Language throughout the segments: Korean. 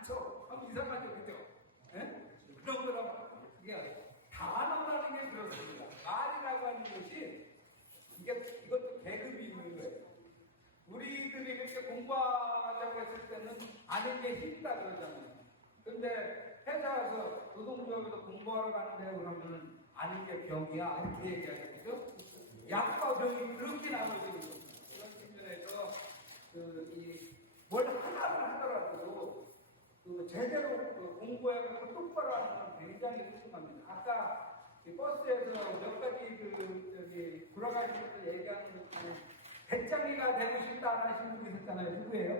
많죠. 이상하죠, 그죠? 예? 그런 거라고 그게 단어라는 게 그렇습니다. 말이라고 하는 것이 이것도 계급이 있는 거예요. 우리들이 이렇게 공부하자고 했을 때는 아는 게 힘들다 그러잖아요. 근데 회사 와서 노동조합에서 공부하러 가는데 그러면 아는 게 병이야 이렇게 얘기하겠죠. 약과 병이 그렇게 나눠지는 거죠. 그런 측면에서 뭘 하나를 하더라도 제대로 공부해서 똑바로 하는 건 굉장히 소중합니다. 아까 버스에서 몇 가지 돌아가시면서 얘기하는 것 중에 배짱이가 되고 싶다 안 하시는 분 있었잖아요. 누구예요?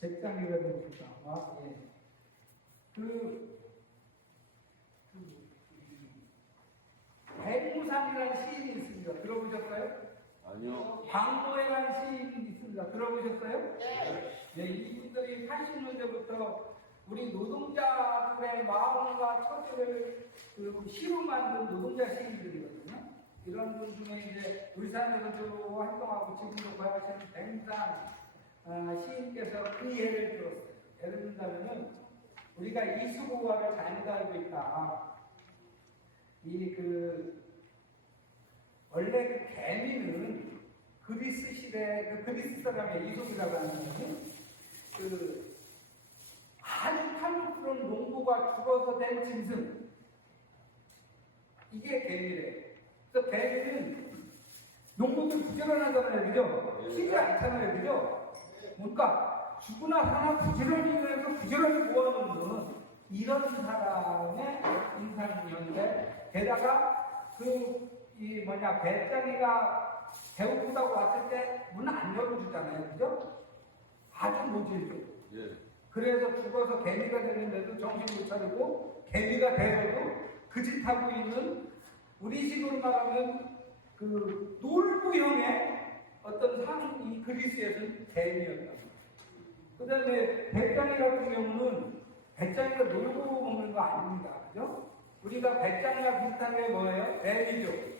배짱이가 되고 싶다. 아, 예. 백무상이라는 시인이 있습니다. 들어보셨어요? 아니요. 광고해라는 시인이 있습니다. 들어보셨어요? 네. 네, 이분들이 80년대부터 우리 노동자들의 마음과 처지를 시로 만든 노동자 시인들이거든요. 이런 분 중에 이제 우리 사회에서 주로 활동하고 지금도 고하시는 백무상 시인께서 그 예를 들었어요. 예를 든다면은 우리가 이수고와를 잘못 알고 있다. 원래 그 개미는 그리스 시대 그리스 사람의 이솝이라고 하는 분이 아주 탐욕스러운 농부가 죽어서 된 짐승, 이게 개미래요. 그래서 개미는 농부들 부지런하잖아요, 그죠? 쉬지 않잖아요, 그죠? 그러니까 죽으나 사나 부지런히 해서 부지런히 모아놓는 이런 사람의 인상이었는데, 게다가 배짱이가 배고프다고 왔을 때 문 안 열어주잖아요, 그죠? 아주 모질죠. 예. 그래서 죽어서 개미가 되는데도 정신 못 차리고 개미가 되어도 그 짓 하고 있는, 우리 식으로 말하면 놀부형의 어떤 이 그리스에서는 개미였다. 그 다음에 배짱이 같은 경우는 배짱이가 놀고 먹는 거 아닙니다. 그죠? 우리가 배짱이와 비슷한 게 뭐예요? 매미죠.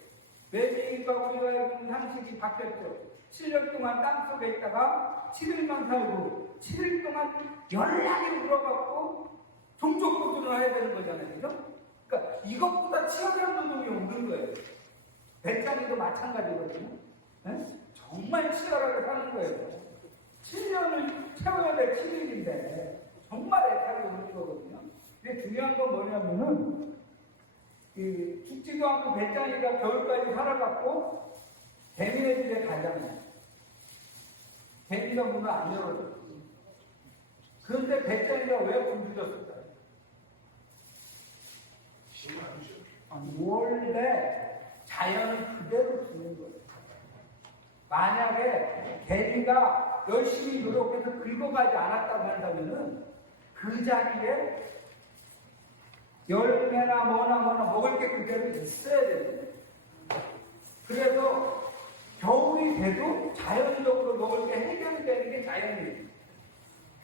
매미가 우리가 해본 상식이 바뀌었죠. 7년 동안 땅속에 있다가 7일만 살고 7일 동안 연락이 물어갖고 종족 보존을 해야 되는 거잖아요. 그죠? 그러니까 이것보다 치열한 노동이 없는 거예요. 배짱이도 마찬가지거든요. 네? 정말 치열하게 사는 거예요. 7년을 채워야 될 7일인데 정말 애타게 오는 거거든요. 근데 중요한 건 뭐냐면은 죽지도 않고 배짱이가 겨울까지 살아갖고 개미네 집에 가잖아요. 개미가 문을 안 열어줘. 그런데 배짱이가 왜 굶주렸을까요? 원래 자연은 그대로 주는 거예요. 만약에 개미가 열심히 노력해서 긁어가지 않았다고 한다면은 그 자리에 열매나 뭐나 먹을 게 그대로 있어야 돼요. 그래서 겨울이 돼도 자연적으로 먹을 게 해결이 되는 게 자연이에요.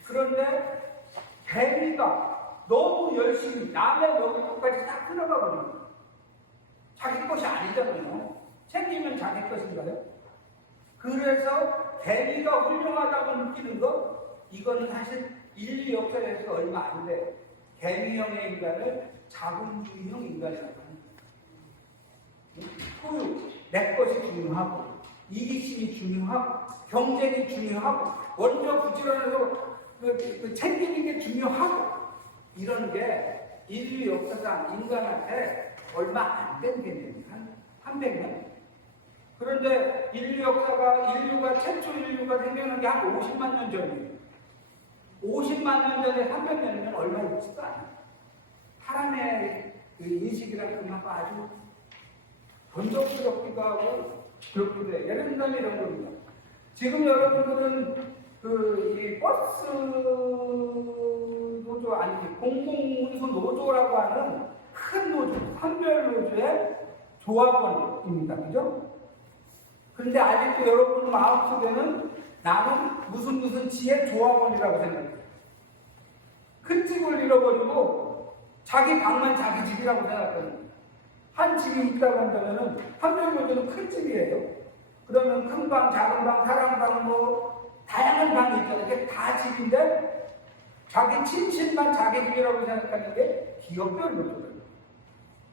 그런데 개미가 너무 열심히 남의 먹을 것까지 다 끌어가 버리는 거예요. 자기 것이 아니잖아요. 생기면 자기 것인가요? 그래서 개미가 훌륭하다고 느끼는 것, 이거는 사실 인류 역사에서 얼마 안 돼요. 개미형의 인간을 자본주의형 인간이라고 합니다. 소유, 내 것이 중요하고, 이기심이 중요하고, 경쟁이 중요하고, 먼저 부지런해서 챙기는 게 중요하고, 이런 게 인류 역사상 인간한테 얼마 안 된 개념이에요. 한 100년? 그런데 최초 인류가 생겨난 게 한 50만 년 전이에요. 50만 년 전에 300년이면 얼마 있지도 않아요. 사람의 인식이라는 건 아주 번쩍스럽기도 하고 그렇기도 해요. 예를 들면 이런 겁니다. 지금 여러분들은 이 버스 노조, 아니 공공운수 노조라고 하는 큰 노조, 산별 노조의 조합원입니다. 그죠? 그런데 아직도 여러분 마음속에는 나는 무슨 지혜 조합원이라고 생각해요. 큰 집을 잃어버리고 자기 방만 자기 집이라고 생각해요. 한 집이 있다고 한다면은 한별노조는 큰 집이에요. 그러면 큰 방, 작은 방, 사랑방, 다양한 방이 있잖아요. 이게 다 집인데 자기 친친만 자기 집이라고 생각하는 게 기업별 노조예요.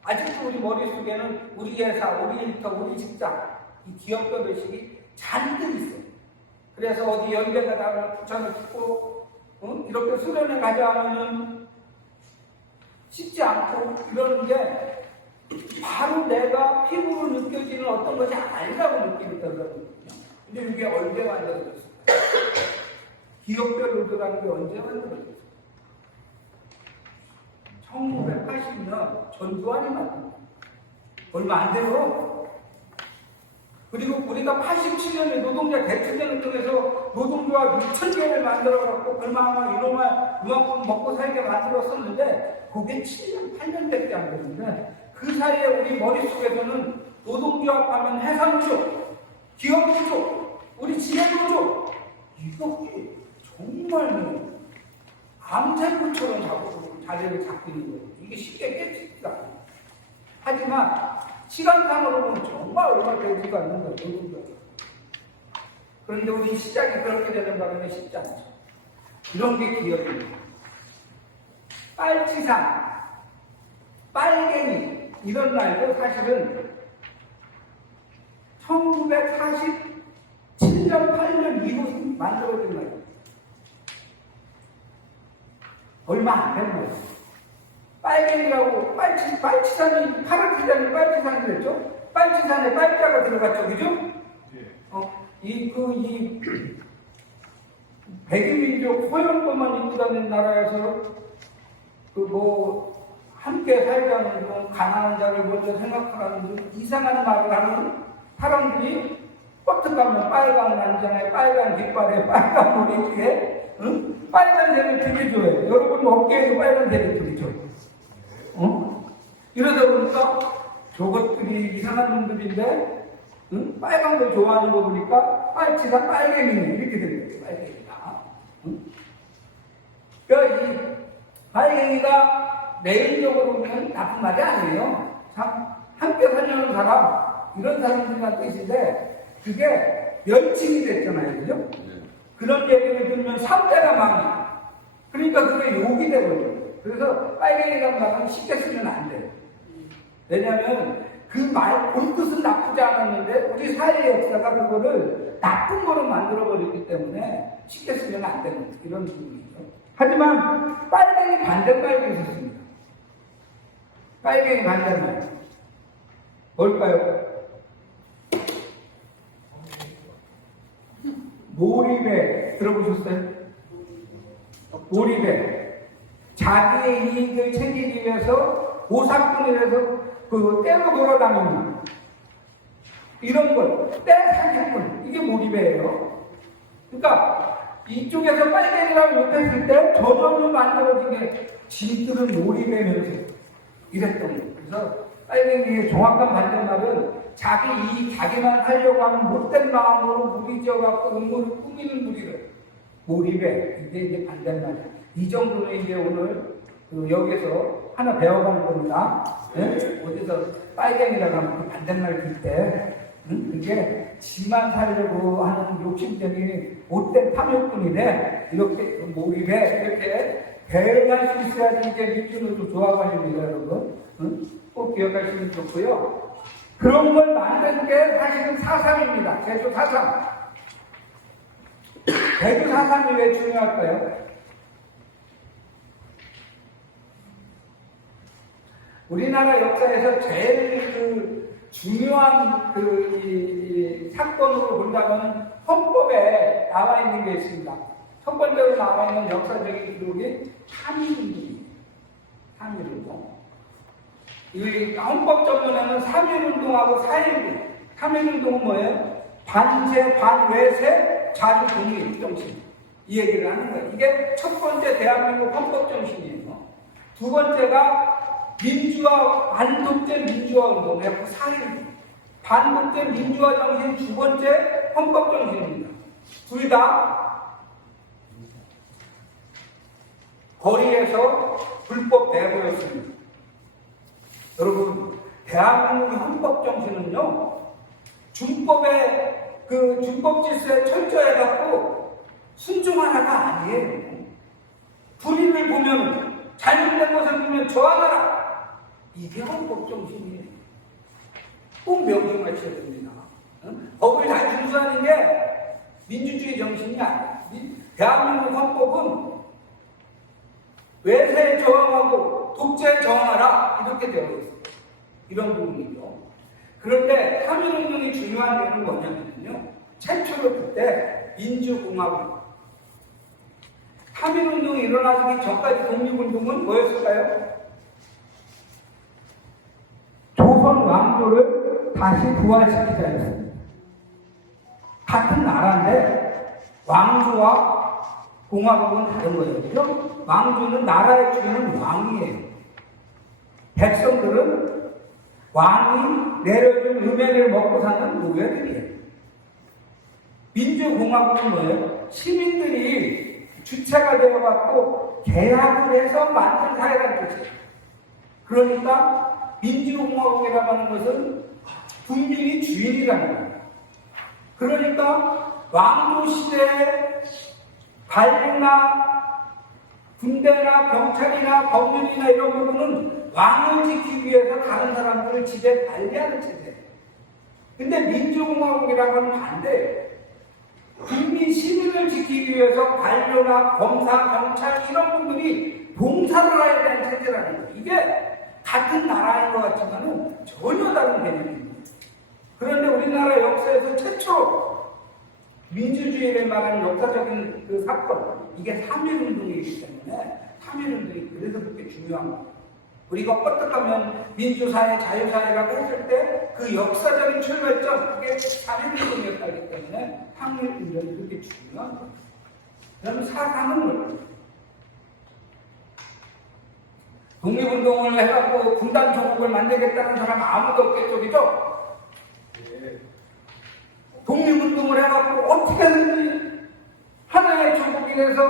아직도 우리 머릿속에는 우리 회사, 우리 일터, 우리 직장, 이 기업별 의식이 잔뜩 있어요. 그래서 어디 연대가다가 붙여서 찍고, 이렇게 수련회 가자 하면은 쉽지 않고 이러는 게 바로 내가 피부로 느껴지는 어떤 것이 아니라고 느끼거든요. 근데 이게 언제 만들어졌어요? 기업별 노조라는 게 언제 만들어졌어요? 1980년 전두환이 만든 얼마 안 돼요. 그리고 우리가 87년에 노동자 대투쟁을 통해서 노동조합 6,000개를 만들어갖고 얼마나 이만큼 먹고 살게 만들었었는데 그게 7년, 8년밖에 안 됐는데 그 사이에 우리 머릿속에서는 노동조합 하면 해상노조, 기업노조, 우리 지혜노조 이것이 정말 암살구처럼 자리를 잡고 있는 거예요. 이게 쉽게 깨지지가 않아요. 하지만 시간상으로 보면 정말 얼마 되지가 않는 거예요. 그런데 우리 시작이 그렇게 되는 바람에 쉽지 않죠. 이런 게 기업입니다. 빨치산, 빨갱이 이런 말도 사실은 1947년, 8년 이후 만들어진 말이에요. 얼마 안 된 거예요. 빨갱이라고 빨치산이 파란티산이 빨치산이 됐죠? 빨치산에 빨자가 들어갔죠, 그죠? 이 백인민족 소연권만 입고 다니는 나라에서 함께 살자는 등 가난한 자를 먼저 생각하는 등 이상한 말을 하는 사람들이 뻗어가면 빨간 난장에 빨간 깃발에 빨간 머리띠에 빨간색을 들이줘요. 여러분 어깨에도 빨간색을 들이줘요. 이러다 보니까 저것들이 이상한 놈들인데 빨간 걸 좋아하는 거 보니까 빨치산 빨갱이네 이렇게 들려요. 빨갱이가. 그러니까 이 빨갱이가 내일적으로 보면 나쁜 말이 아니에요. 참 함께 살려는 사람 이런 사람들이란 뜻인데 그게 멸칭이 됐잖아요. 그죠? 그런 얘기를 들으면 상대가 망해. 그러니까 그게 욕이 되거든요. 그래서 빨갱이라는 말은 쉽게 쓰면 안 돼요. 왜냐하면 그 말 본뜻은 나쁘지 않았는데 우리 사회의 역사가 그거를 나쁜 거로 만들어버렸기 때문에 쉽게 쓰면 안 되는 이런 부분이죠. 하지만 빨갱이 반대말도 있었습니다. 빨갱이 반대말 뭘까요? 몰입에 들어보셨어요? 몰입에 자기의 이익을 챙기기 위해서 오사꾼을 해서 때로 돌아다니는 이런 걸 때사기꾼 이게 몰입이에요. 그러니까 이쪽에서 빨갱이라고 욕했을 때 저절로 만들어진 게 지들은 몰입의 면세 이랬던 거예요. 그래서 빨갱이의 정확한 반대말은 자기 이익 자기만 하려고 하는 못된 마음으로 무리지어갖고 음모를 꾸미는 무리를 몰입에 이게 반대말이에요. 이 정도는 이제 오늘 여기서 하나 배워가는 겁니다. 네? 어디서 빨갱이라고 하면 그 반대말 들 때, 그게 지만 살려고 하는 욕심쟁이 못된 탐욕꾼이네. 이렇게 몰입에 이렇게 대응할 수 있어야지 이게 민주노조 조합원입니다, 여러분. 꼭 기억하시면 좋고요. 그런 걸 만든 게 사실은 사상입니다. 제주 사상. 제주 사상이 왜 중요할까요? 우리나라 역사에서 제일 중요한 이 사건으로 본다면 헌법에 나와 있는 게 있습니다. 첫 번째로 나와 있는 역사적인 기록이 3.1운동입니다. 3.1운동. 이 헌법 전문에는 3.1운동하고 4.1운동. 3.1운동은 뭐예요? 반세, 반외세, 자주독립 정신. 이 얘기를 하는 거예요. 이게 첫 번째 대한민국 헌법 정신이에요. 두 번째가 민주화, 반독재 민주화 운동, 4.1운동. 반독재 민주화 정신 두 번째 헌법 정신입니다. 둘 다 거리에서 불법 내부였습니다. 여러분, 대한민국의 헌법 정신은요, 준법의 준법 질서에 철저해갖고 순종하나가 아니에요. 불의를 보면, 잘못된 것을 보면 저항하라. 이게 헌법 정신이에요. 꼭 명심하셔야 됩니다. 법을 잘 준수하는 게 민주주의 정신이 아니야. 대한민국 헌법은 외세에 저항하고 독재에 저항하라 이렇게 되어 있어요. 이런 부분이죠. 그런데 한민운동이 중요한 이유는 뭐냐면요. 최초로 그때 민주공화국 한민운동이 일어나기 전까지 독립운동은 뭐였을까요? 조선 왕조를 다시 부활시키자였습니다. 같은 나라인데 왕조와 공화국은 다른 거예요. 그죠? 왕조는 나라의 주인은 왕이에요. 백성들은 왕이 내려준 은혜를 먹고 사는 노예들이에요. 민주공화국은 뭐예요? 시민들이 주체가 되어갖고 계약을 해서 만든 사회라는 뜻이에요. 그러니까 민주공화국이라고 하는 것은 국민이 주인이라는 거예요. 그러니까 왕조 시대에 관리나 군대나 경찰이나 법률이나 이런 부분은 왕을 지키기 위해서 다른 사람들을 지배 관리하는 체제예요. 근데 민주공화국이라고 하는 반대예요. 국민 시민을 지키기 위해서 관료나 검사, 경찰 이런 분들이 봉사를 해야 되는 체제라는 거예요. 이게 같은 나라인 것 같지만은 전혀 다른 개념입니다. 그런데 우리나라 역사에서 최초 민주주의를 말하는 역사적인 그 사건, 이게 3.1운동이기 때문에 3.1운동이 그래서 그렇게 중요한 거예요. 우리가 뻗떡하면 민주사회, 자유사회라고 했을 때 그 역사적인 출발점, 그게 3.1운동이었기 때문에 3.1운동이 그렇게 중요한 거예요. 그럼 사상은 독립운동을 해갖고 분단 조국을 만들겠다는 사람 아무도 없겠죠, 그죠? 독립운동을 해갖고 어떻게든지 하나의 조국이 돼서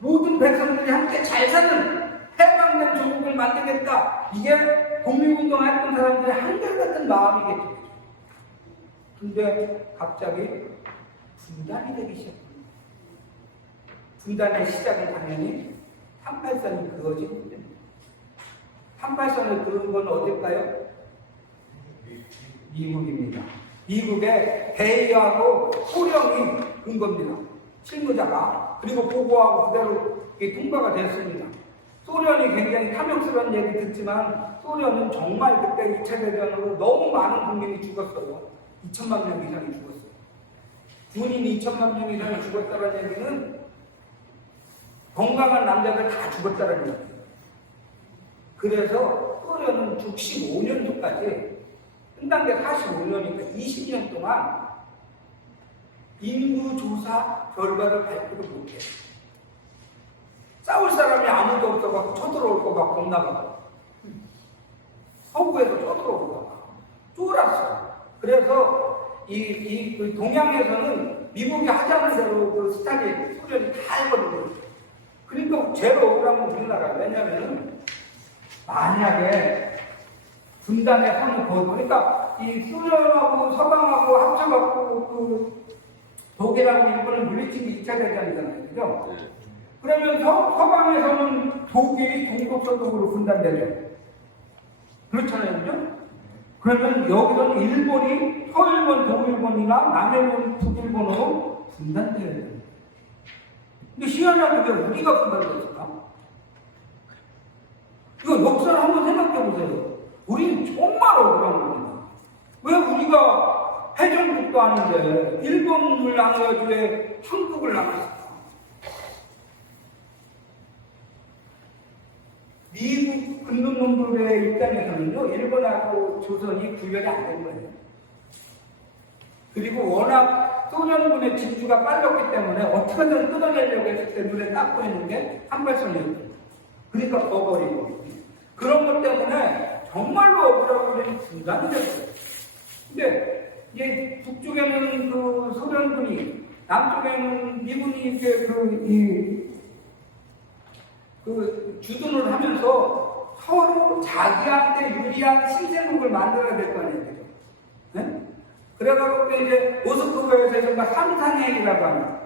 모든 백성들이 함께 잘 사는 해방된 조국을 만들겠다. 이게 독립운동 했던 사람들의 한결같은 마음이겠죠. 근데 갑자기 분단이 되기 시작합니다. 분단의 시작은 당연히 38선이 그어진 겁니다. 38선을 그은 건 어딜까요? 미국입니다. 미국의 대의하고 소령이 근 겁니다. 실무자가. 그리고 보고하고 그대로 통과가 됐습니다. 소련이 굉장히 탐욕스러운 얘기 듣지만 소련은 정말 그때 2차 대전으로 너무 많은 국민이 죽었어요. 2천만 명 이상이 죽었어요. 군인이 2천만 명 이상이 죽었다는 얘기는 건강한 남자들 다 죽었다는 얘기예요. 그래서 소련은 65년도까지 끝난 게 45년이니까 20년 동안 인구조사 결과를 발표를 못해요. 싸울 사람이 아무도 없어갖고 쳐들어올 거 막 겁나가고 서구에서 쳐들어올까 봐 쫄았어요. 그래서 그 동양에서는 미국이 하자는 대로 그 스탈린, 소련이 다 해버리고 그러니까 제일 억울한 건 우리나라. 왜냐면은 만약에 분단의 선을 보고 그러니까 이 소련하고 서방하고 합쳐갖고 그 독일하고 일본을 물리친 게 2차 대전이잖아요. 그죠? 그러면 서방에서는 독일이 동독서독으로 분단되죠. 그렇잖아요. 그죠? 그러면 여기서는 일본이 서일본, 동일본이나 남일본, 북일본으로 분단돼야 돼요. 근데 희한하게 왜 우리가 분단됐을까? 이거 역사를 한번 생각해 보세요. 우리는 정말 억울한 겁니다. 왜 우리가 해전국도 아닌데 일본을 나눠야지 왜 한국을 나눴을까? 미국 근동놈들의 입장에서는요, 일본하고 조선이 구별이 안 된 거예요. 그리고 워낙 소련군의 진주가 빨랐기 때문에 어떻게든 끊어내려고 했을 때 눈에 딱 보이는 게 한발선이었어요. 그러니까 거버리고. 그런 것 때문에 정말로 억울하고 그냥 분단이 됐어요. 근데 이제 북쪽에는 그 소련군이, 남쪽에는 미군이 이렇게 주둔을 하면서 서로 자기한테 유리한 신생국을 만들어야 될 거 아니에요. 네? 그래가지고 이제 모스크바에서 이른바 삼산행이라고 하는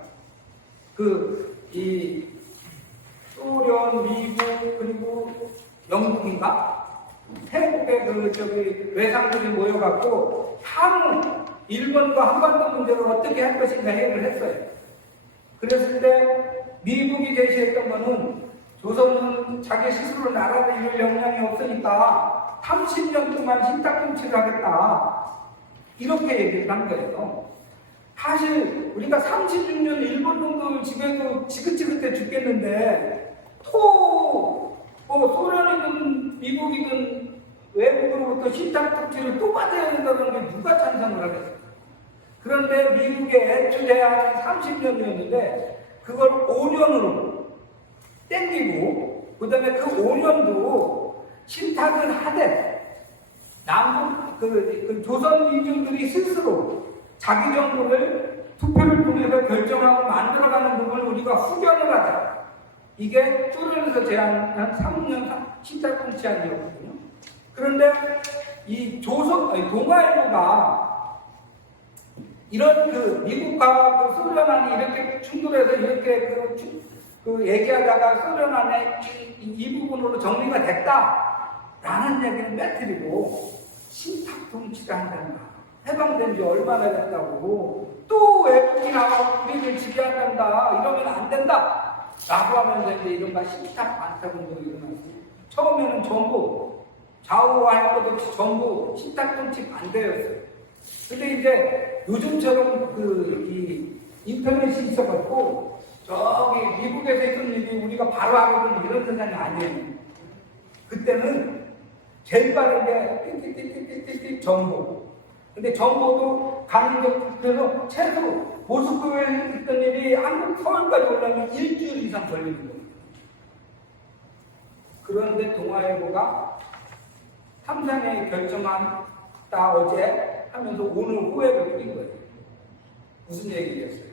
소련, 미국, 그리고 영국인가? 태국의 외상들이 모여갖고 향후 일본과 한반도 문제를 어떻게 할 것인가 회의를 했어요. 그랬을 때 미국이 제시했던 거는 조선은 자기 스스로 나라를 이룰 역량이 없으니까 30년 동안 신탁금치를 하겠다. 이렇게 얘기를 한 거예요. 사실 우리가 36년 일본 놈들 집에도 지긋지긋해 죽겠는데 소련이든 미국이든 외국으로부터 신탁금치를 또 받아야 된다는 게 누가 찬성을 하겠어요? 그런데 미국의 애초 제한이 30년이었는데 그걸 5년으로 땡기고 그다음에 그 5년도 신탁은 하되 남북 조선 민중들이 스스로 자기 정부를 투표를 통해서 결정하고 만들어가는 부분을 우리가 후견을 하자. 이게 소련에서 제한한 3년 신탁금치 제한이었거든요. 그런데 이 동아일보가 이런 미국과 소련 안이 이렇게 충돌해서 이렇게 얘기하다가 소련 안에 이 부분으로 정리가 됐다라는 얘기는 빼뜨리고 신탁금치가 한다는 해방된 지 얼마나 됐다고 또 외국인하고 우리를 지배한단다 이러면 안 된다 라고 하면서 이제 이른바 신탁 반사운동이 일어났어요. 처음에는 전부 좌우할 것 없이 전부 신탁금치 반대였어요. 근데 이제 요즘처럼 이 인터넷이 있어갖고 저기 미국에서 있던 일이 우리가 바로 하거든 이런 세상이 아니에요. 그때는 제일 빠르게 띠띠띠띠띠띠 정보. 근데 정보도 강력해서 최소 보수교회에 있던 일이 한국 서울까지 오려면 일주일 이상 걸리는 거예요. 그런데 동아일보가 3.3에 결정한다 어제 하면서 오늘 후회를 부린 거예요. 무슨 얘기겠어요?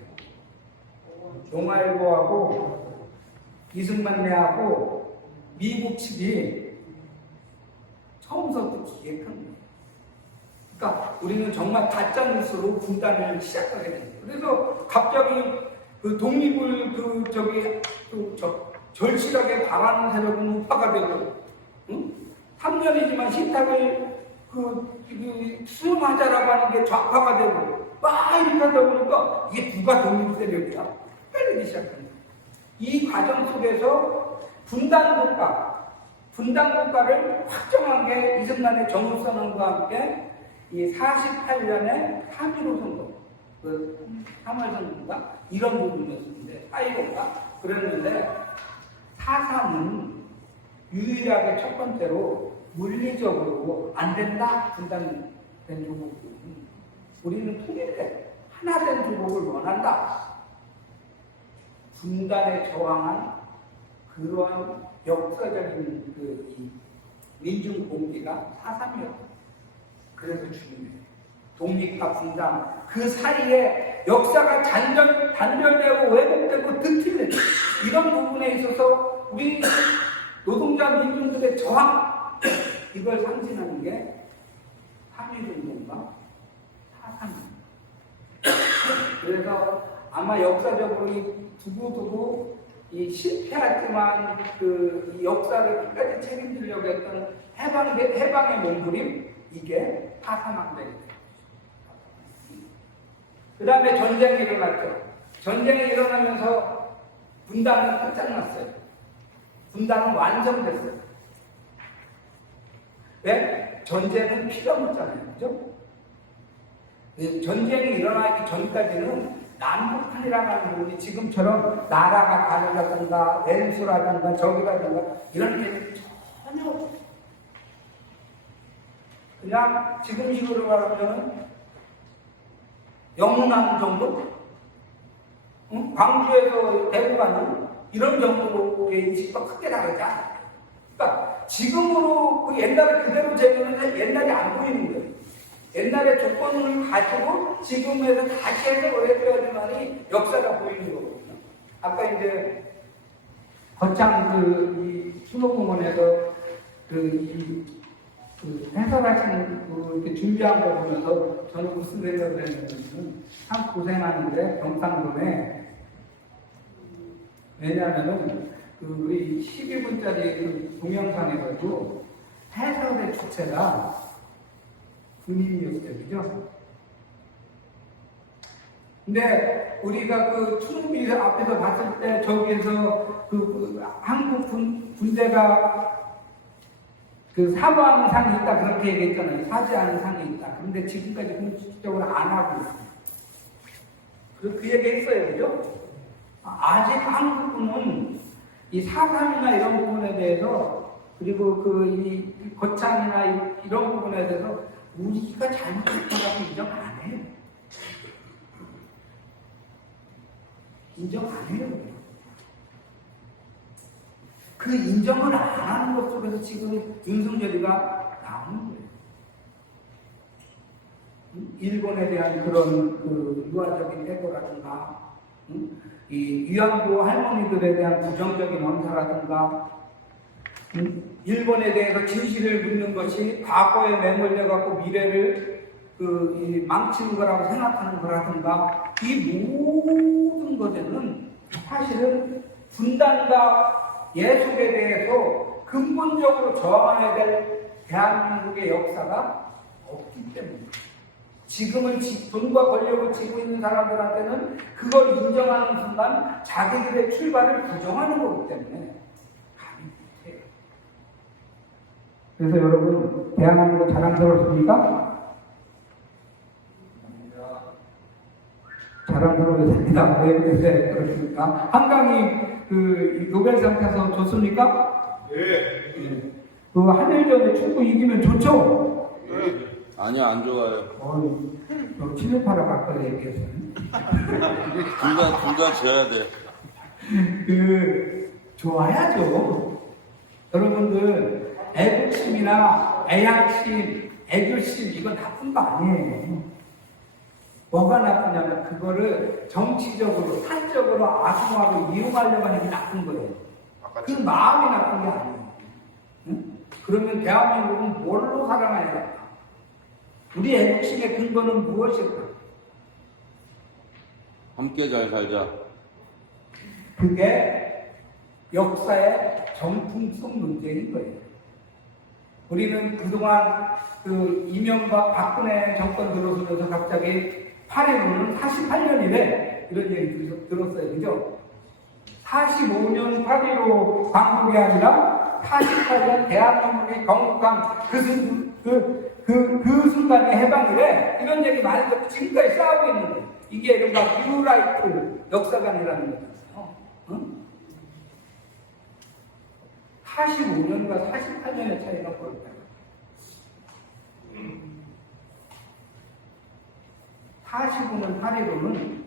동아일보하고 이승만내하고 미국 측이 처음부터 기획한 거예요. 그러니까 우리는 정말 가짜뉴스로 분단을 시작하게 됩니다. 그래서 갑자기 독립을 절실하게 바라는 세력은 우파가 되고, 3년이지만 신탁을 수용하자라고 하는 게 좌파가 되고, 막 이렇게 하다 보니까 이게 누가 독립 세력이야? 헷갈리기 시작합니다. 이 과정 속에서 분단국가를 확정한 게 이승만의 정읍선언과 함께 이 48년의 3.15 선거, 3월 선거인가? 이런 부분이었는데, 4.15인가? 그랬는데, 4.3은 유일하게 첫 번째로 물리적으로 안 된다, 분단된 조국은. 우리는 통일돼. 하나 된 조국을 원한다. 분단에 저항한 그러한 역사적인 이 민중 공기가 4.3이었다. 그래서 중요해요. 독립과 분단 그 사이에 역사가 단절되고 왜곡되고 들키는 이런 부분에 있어서 우리 노동자 민중들의 저항 이걸 상징하는 게 3.1운동과 4.3입니다. 그래서 아마 역사적으로 이 두고두고 이 실패하지만 이 역사를 끝까지 책임지려고 했던 해방의 몸부림 이게 4.3항쟁입니다. 그 다음에 전쟁이 일어났죠. 전쟁이 일어나면서 분단은 끝장났어요. 분단은 완성됐어요. 왜? 전쟁은 피가 묻잖아요. 그죠? 전쟁이 일어나기 전까지는 남북한이라고 하는 부분이 지금처럼 나라가 다르다든가 왼수라든가 적이라든가 이런 게 전혀 없어요. 그냥 지금식으로 말하면 영남 정도? 광주에서 대구 가는 이런 정도의 인식과 크게 다르지 않아요. 그러니까 지금으로 옛날에 그대로 재면 옛날이 안 보이는 거예요. 옛날의 조건을 가지고 지금에서 다시 해석을 해줘야지만이 역사가 보이는 거거든요. 아까 이제 거창 이 수목공원에서 해설하시는 이렇게 준비한 거 보면서 저는 무슨 생각을 했냐면 참 고생하는데 경상도에 왜냐하면은 우리 12분짜리 그 동영상에서도 해설의 주체가 군인이었어요. 그죠? 근데 우리가 그 충비 앞에서 봤을 때 저기에서 한국 군대가 그 사과하는 상이 있다 그렇게 얘기했잖아요. 사죄하는 상이 있다. 그런데 지금까지 공식적으로 안 하고 있어요. 그 얘기 했어요. 그죠? 아직 한국군은 이 사상이나 이런 부분에 대해서 그리고 이 거창이나 이런 부분에 대해서 우리가 잘못했다고 인정 안 해요. 인정 안 해요. 그 인정을 안 하는 것 속에서 지금 윤석열이가 나오는 거예요. 일본에 대한 그런 유화적인 태도라든가, 이 위안부 할머니들에 대한 부정적인 언사라든가, 일본에 대해서 진실을 묻는 것이 과거에 매몰려갖고 미래를 망치는 거라고 생각하는 거라든가, 이 모든 것에는 사실은 분단과 예속에 대해서 근본적으로 저항해야 될 대한민국의 역사가 없기 때문에 지금은 돈과 권력을 쥐고 있는 사람들한테는 그걸 인정하는 순간 자기들의 출발을 부정하는 거기 때문에 감이 못해요. 그래서 여러분, 대한민국 자랑스럽습니까? 자랑스러워집니다. 왜 그렇습니까? 한강이 노벨상 타서 좋습니까? 네. 한일전에 축구 이기면 좋죠? 네. 아니요, 안 좋아요. 너 친일파라 아까 얘기했어요. 둘 다 져야 돼. 좋아야죠. 여러분들, 애국심이나 애양심, 애교심, 이건 나쁜 거 아니에요. 뭐가 나쁘냐면 그거를 정치적으로, 사적으로 악용하고 이용하려고 하는 게 나쁜 거예요. 그 마음이 나쁜 게 아니에요. 응? 그러면 대한민국은 뭘로 살아가야 될까? 우리 애국심의 근거는 무엇일까? 함께 잘 살자. 그게 역사의 정통성 문제인 거예요. 우리는 그동안 이명박 박근혜 정권 들어서면서 갑자기 8.15는 48년이래. 이런 얘기 들었어요. 그죠? 45년 8.15 광복이 아니라 48년 대한민국이 건국한 그 순간이 해방이래. 이런 얘기 많이 듣고 지금까지 싸우고 있는 거예요. 이게 이른바 뉴라이트 역사관이라는 거잖아요. 응? 45년과 48년의 차이가 벌어요. 45년 8.15는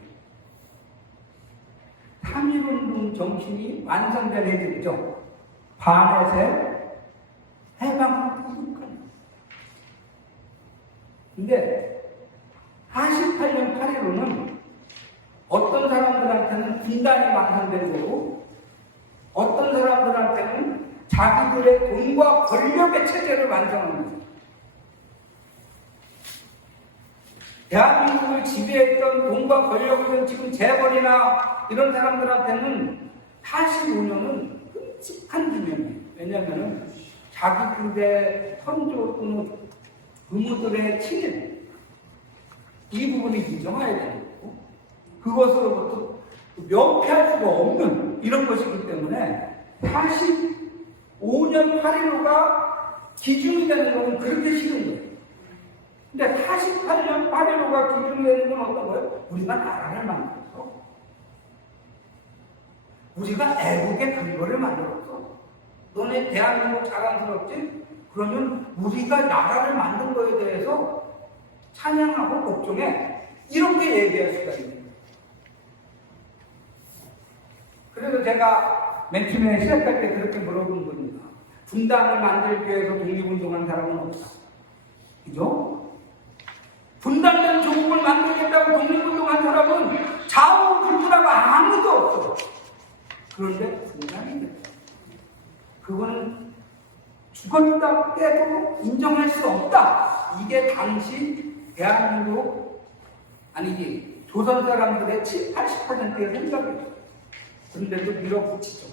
3.1운동 정신이 완성된 해들이죠. 반해세 해방 순간. 근데 48년 8.15는 어떤 사람들한테는 분단이 완성된 거고 어떤 사람들한테는 자기들의 돈과 권력의 체제를 완성하는 거죠. 대한민국을 지배했던 돈과 권력을 지금 재벌이나 이런 사람들한테는 45년은 끔찍한 기념이에요. 왜냐하면 자기들의 선조 또는 부모들의 친일 이 부분이 인정해야 되고 그것으로부터 면피할 수가 없는 이런 것이기 때문에 45년 8.15가 기준이 되는 건 그렇게 싫은 거예요. 근데 48년 8.15가 기준이 되는 건 어떤 거예요? 우리가 나라를 만들어서 우리가 애국의 근거를 만들었어. 너네 대한민국 자랑스럽지? 그러면 우리가 나라를 만든 거에 대해서 찬양하고 복종해. 이렇게 얘기할 수가 있는 거예요. 그래서 제가 맨 처음에 시작할 때 그렇게 물어본 겁니다. 분단을 만들기 위해서 독립운동한 사람은 없다. 그죠? 분단된 조국을 만들겠다고 독립운동한 사람은 좌우불문하고 아무도 없어. 그런데 분단이 됐다. 그거는 죽었다 깨도 인정할 수 없다. 이게 당시 대한민국 아니지 조선 사람들의 70, 80%의 생각이었어요. 그런데도 밀어붙이죠.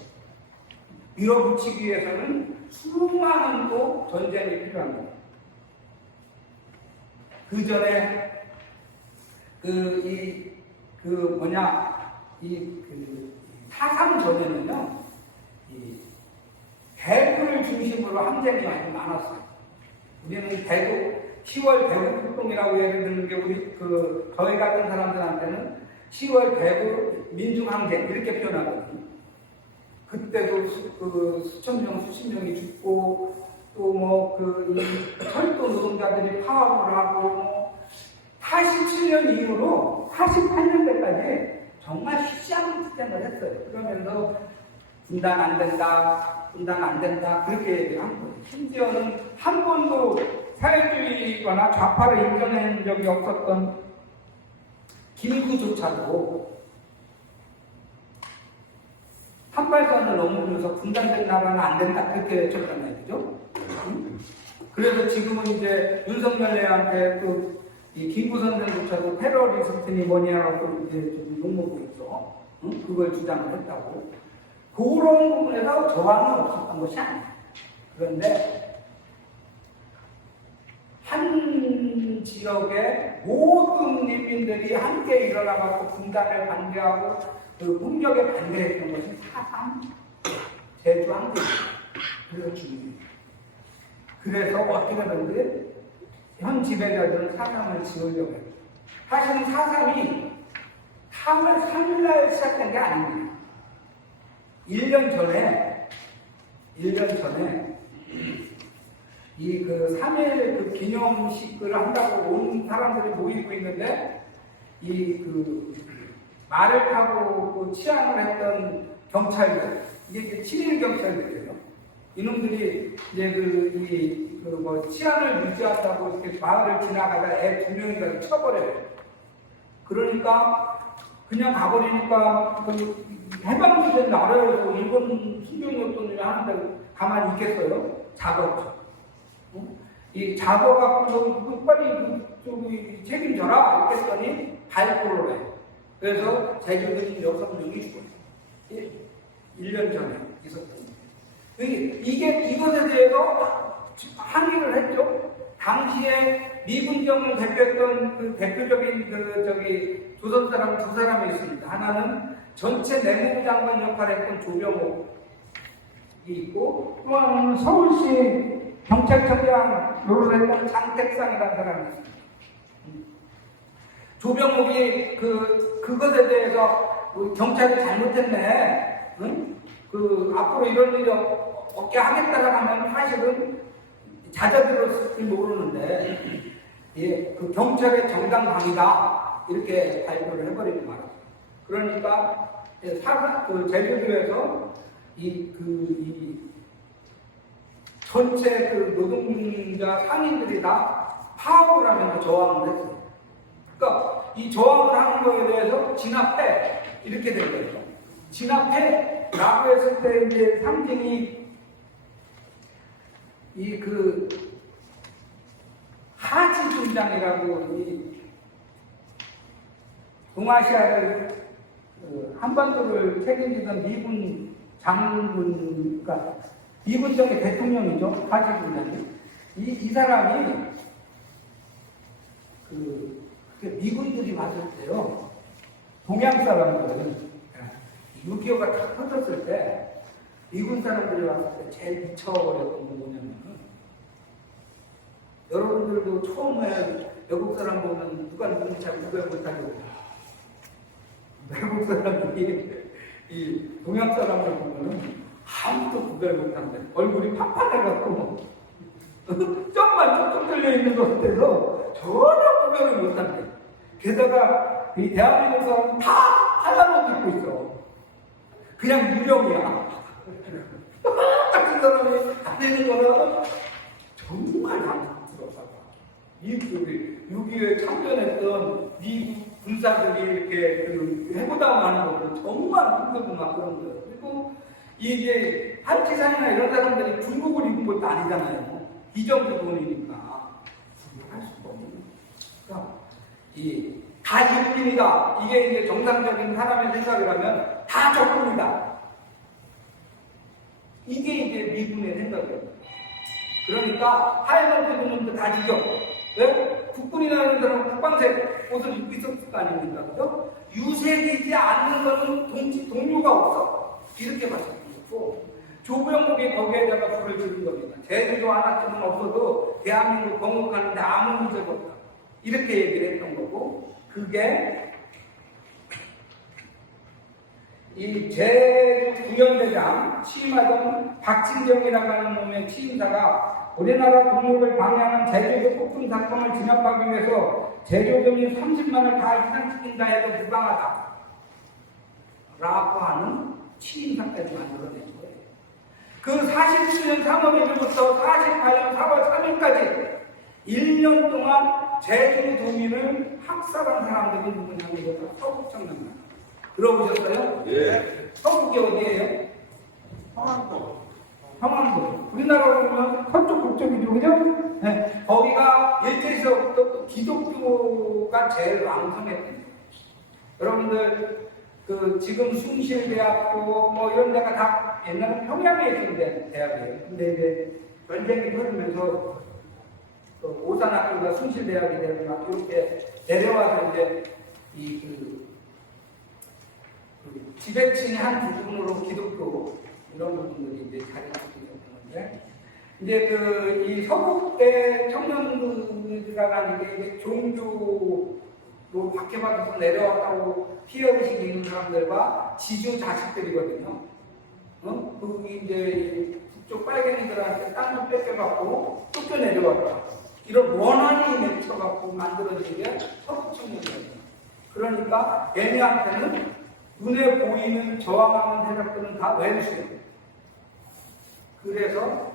밀어붙이기 위해서는 수많은 또 전쟁이 필요합니다. 그 전에 사상 전에는요, 대구를 중심으로 항쟁이 많이 많았어요. 우리는 대구, 10월 대구 폭동이라고 예를 드는 게 저희 같은 사람들한테는 10월 대구 민중항쟁 이렇게 표현하거든요. 그때도 수천 명, 수십 명이 죽고, 또 철도 노동자들이 파업을 하고, 87년 이후로 88년대까지 정말 쉬지 않는 투쟁을 했어요. 그러면서 분단 안 된다, 그렇게 얘기한 거예요. 심지어는 한 번도 사회주의거나 좌파를 인정한 적이 없었던 김구조차도 한발선을 넘으면서 분단된 나라는 안 된다, 그렇게 외쳤단 말이죠. 그래서 지금은 이제 윤석열애한테 이 김구 선생조차도 테러리스트니 뭐냐라고 이제 좀 욕먹고 있죠. 그걸 주장을 했다고. 그런 부분에서 저항은 없었던 것이 아니에요. 그런데 한 지역의 모든 인민들이 함께 일어나가고 분단을 반대하고 그 폭력에 반대했던 것이 4.3 제주 항쟁입니다. 그래서 중요해요. 그래서 어떻게든지 현 지배자들은 사상을 지으려고 해요. 사실은 4.3이 3월 3일날 시작된 게 아닙니다. 1년 전에 이 3일 기념식을 한다고 온 사람들이 모이고 있는데 말을 타고 치안을 했던 경찰들, 이게 친일 경찰들이에요. 이놈들이 이제 치안을 유지한다고 이렇게 마을을 지나가다 애 2명이가 쳐버려요. 그러니까 그냥 가버리니까 해방된 나라에서 일본 순경이었던 일을 하는데 가만히 있겠어요? 작업죠. 이 작업갖고 빨리 저기 책임져라 이렇게 했더니 발표를 해요. 그래서 제주도인 6명이 죽었어요. 1년 전에 있었던 이것에 대해서 항의를 했죠. 당시에 미군정을 대표했던 대표적인 조선 사람 2사람이 있습니다. 하나는 전체 내무부 장관 역할을 했던 조병옥이 있고, 또 하나는 서울시 경찰청장 노릇을 했던 장택상이라는 사람이 있습니다. 조병옥이 그것에 대해서 경찰이 잘못했네, 앞으로 이런 일이 없게 하겠다라고 하면 사실은 잦아들었을지 모르는데, 경찰의 정당방위다 이렇게 발표를 해버리는 말이에요. 그러니까 제주도에서 전체 노동자 상인들이 다 파업을 하면서 저항을 했어요. 그러니까 이 저항을 하는 거에 대해서 진압해 이렇게 된 거예요. 진압해라고 했을 때 이제 상징이 하지 군장이라고 동아시아를 한반도를 책임지던 미군 장군, 그러니까 미군정의 대통령이죠. 하지 군장이. 이 사람이 미군들이 왔을 때요, 동양 사람들은 6.25가 딱 터졌을 때 미군 사람들이 왔을 때 제일 미쳐버렸던 게 뭐냐면, 여러분들도 처음에 외국 사람 보면 누가 누군지 잘 구별 못하고, 외국 사람이 이 동양 사람들 보면은 아무도 구별 못한대. 얼굴이 팍팍해갖고 점만 쩍쩍 들려있는 것 같아서 전혀 구별을 못한대. 게다가 이 대한민국 사람은 다 하얀 옷 입고 있어. 그냥 유령이야. 똑같은 사람이 안 되는 거라 정말 당황스럽다. 이 6.25에 참전했던 미국 군사들이 이렇게 해보다만 하는 것은 정말 힘들고 막 그런 거예요. 그리고 이게 한치산이나 이런 사람들이 중국을 입은 것도 아니잖아요. 비정규 돈이니까 할 수가 없는 거예요. 그러니까 다 적군이다. 이게 이제 정상적인 사람의 생각이라면 다 적군이다. 이게 이제 미군의 생각이에요. 그러니까 하얀 옷 입은 놈들 다 죽여. 왜? 국군이라는 사람은 국방색 옷을 입고 있었을 거 아닙니까? 그죠? 유색이지 않는 것은 동료가 없어. 이렇게 말씀드렸고, 조병국이 거기에다가 불을 지른 겁니다. 제주도 하나쯤은 없어도 대한민국 건국하는데 아무 문제가 없다. 이렇게 얘기를 했던 거고, 그게 이 제주 구연대장 취임하던 박진경이라고 하는 놈의 취임사가 우리나라 국력을 방해하는 제주도 폭풍 사건을 진압하기 위해서 제주도민 30만을 다 희생시킨다 해도 무방하다 라고 하는 취임사까지 만들어낸 거예요. 그 47년 3월 1일부터 48년 4월 3일까지 1년 동안 제주도민을 학살한 사람들이 누구냐면 이거다. 서북 청년단. 들어보셨어요? 예. 서북이 어디예요? 황안도. 황안도. 우리나라로 보면 서쪽 북쪽이죠, 그죠? 네. 거기가 일제시대부터 기독교가 제일 왕성했던 거예요. 여러분들 지금 숭실대학교 뭐 이런 데가 다 옛날에 평양에 있던 대학이에요. 근데 이제 전쟁이 터지면서 오산학교가 숭실대학이 되면 이렇게 내려와서 이제 지배층의 한 부분으로 기독교 이런 부분들이 이제 자리 잡게 되는데 이제 이 서북의 청년들이라는 게 이제 종교로 박해받아서 내려왔다고 피해의식이 있는 사람들과 지주 자식들이거든요. 그게 이제 북쪽 빨갱이들한테 땅을 뺏겨갖고 쫓겨 내려왔다. 이런 원한이 맺혀갖고 만들어진 게 서북 청년들이에요. 그러니까 얘네한테는 눈에 보이는 저항하는 세력들은 다 왼수예요. 그래서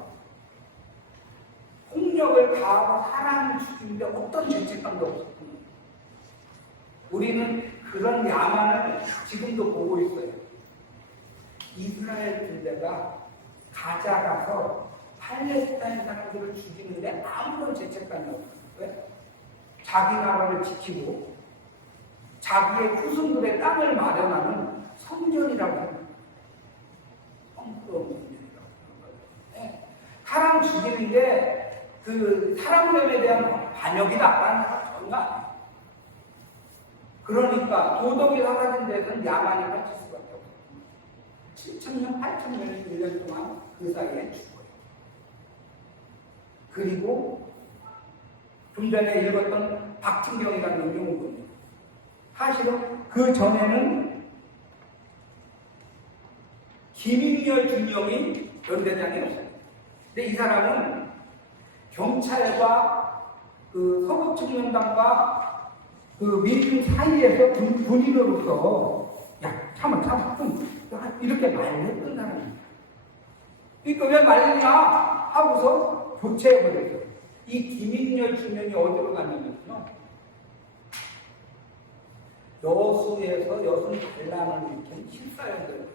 폭력을 가하고 사람을 죽이는데 어떤 죄책감도 없었거든요. 우리는 그런 야만을 지금도 보고 있어요. 이스라엘 군대가 가자 가서 팔레스타인 사람들을 죽이는데 아무런 죄책감이 없어요. 왜? 자기 나라를 지키고 자기의 후손들의 땅을 마련하는 성전이라고 합니다. 성스러운 성전이라고 하는 거예요. 네. 사람 죽이는 게 사람들에 대한 반역이 나빠하는 사람 전혀 아니에요. 그러니까 도덕이 사라진 데서는 야만이 갇힐 수밖에 없어요. 7,000년, 8,000년이 1년 동안 그 사이에 죽어요. 그리고 좀 전에 읽었던 박진경이라는 용용군요. 사실은 그 전에는 김인열 준영이 연대장이었어요. 근데 이 사람은 경찰과 서북청년단과 민중 사이에서 군인으로서 참아 이렇게 말했던 사람입니다. 그러니까 왜 말했냐 하고서 교체해버렸어요. 이 김인열 준영이 어디로 갔냐면요. 여수에서 여수 반란을 일으킨 14년대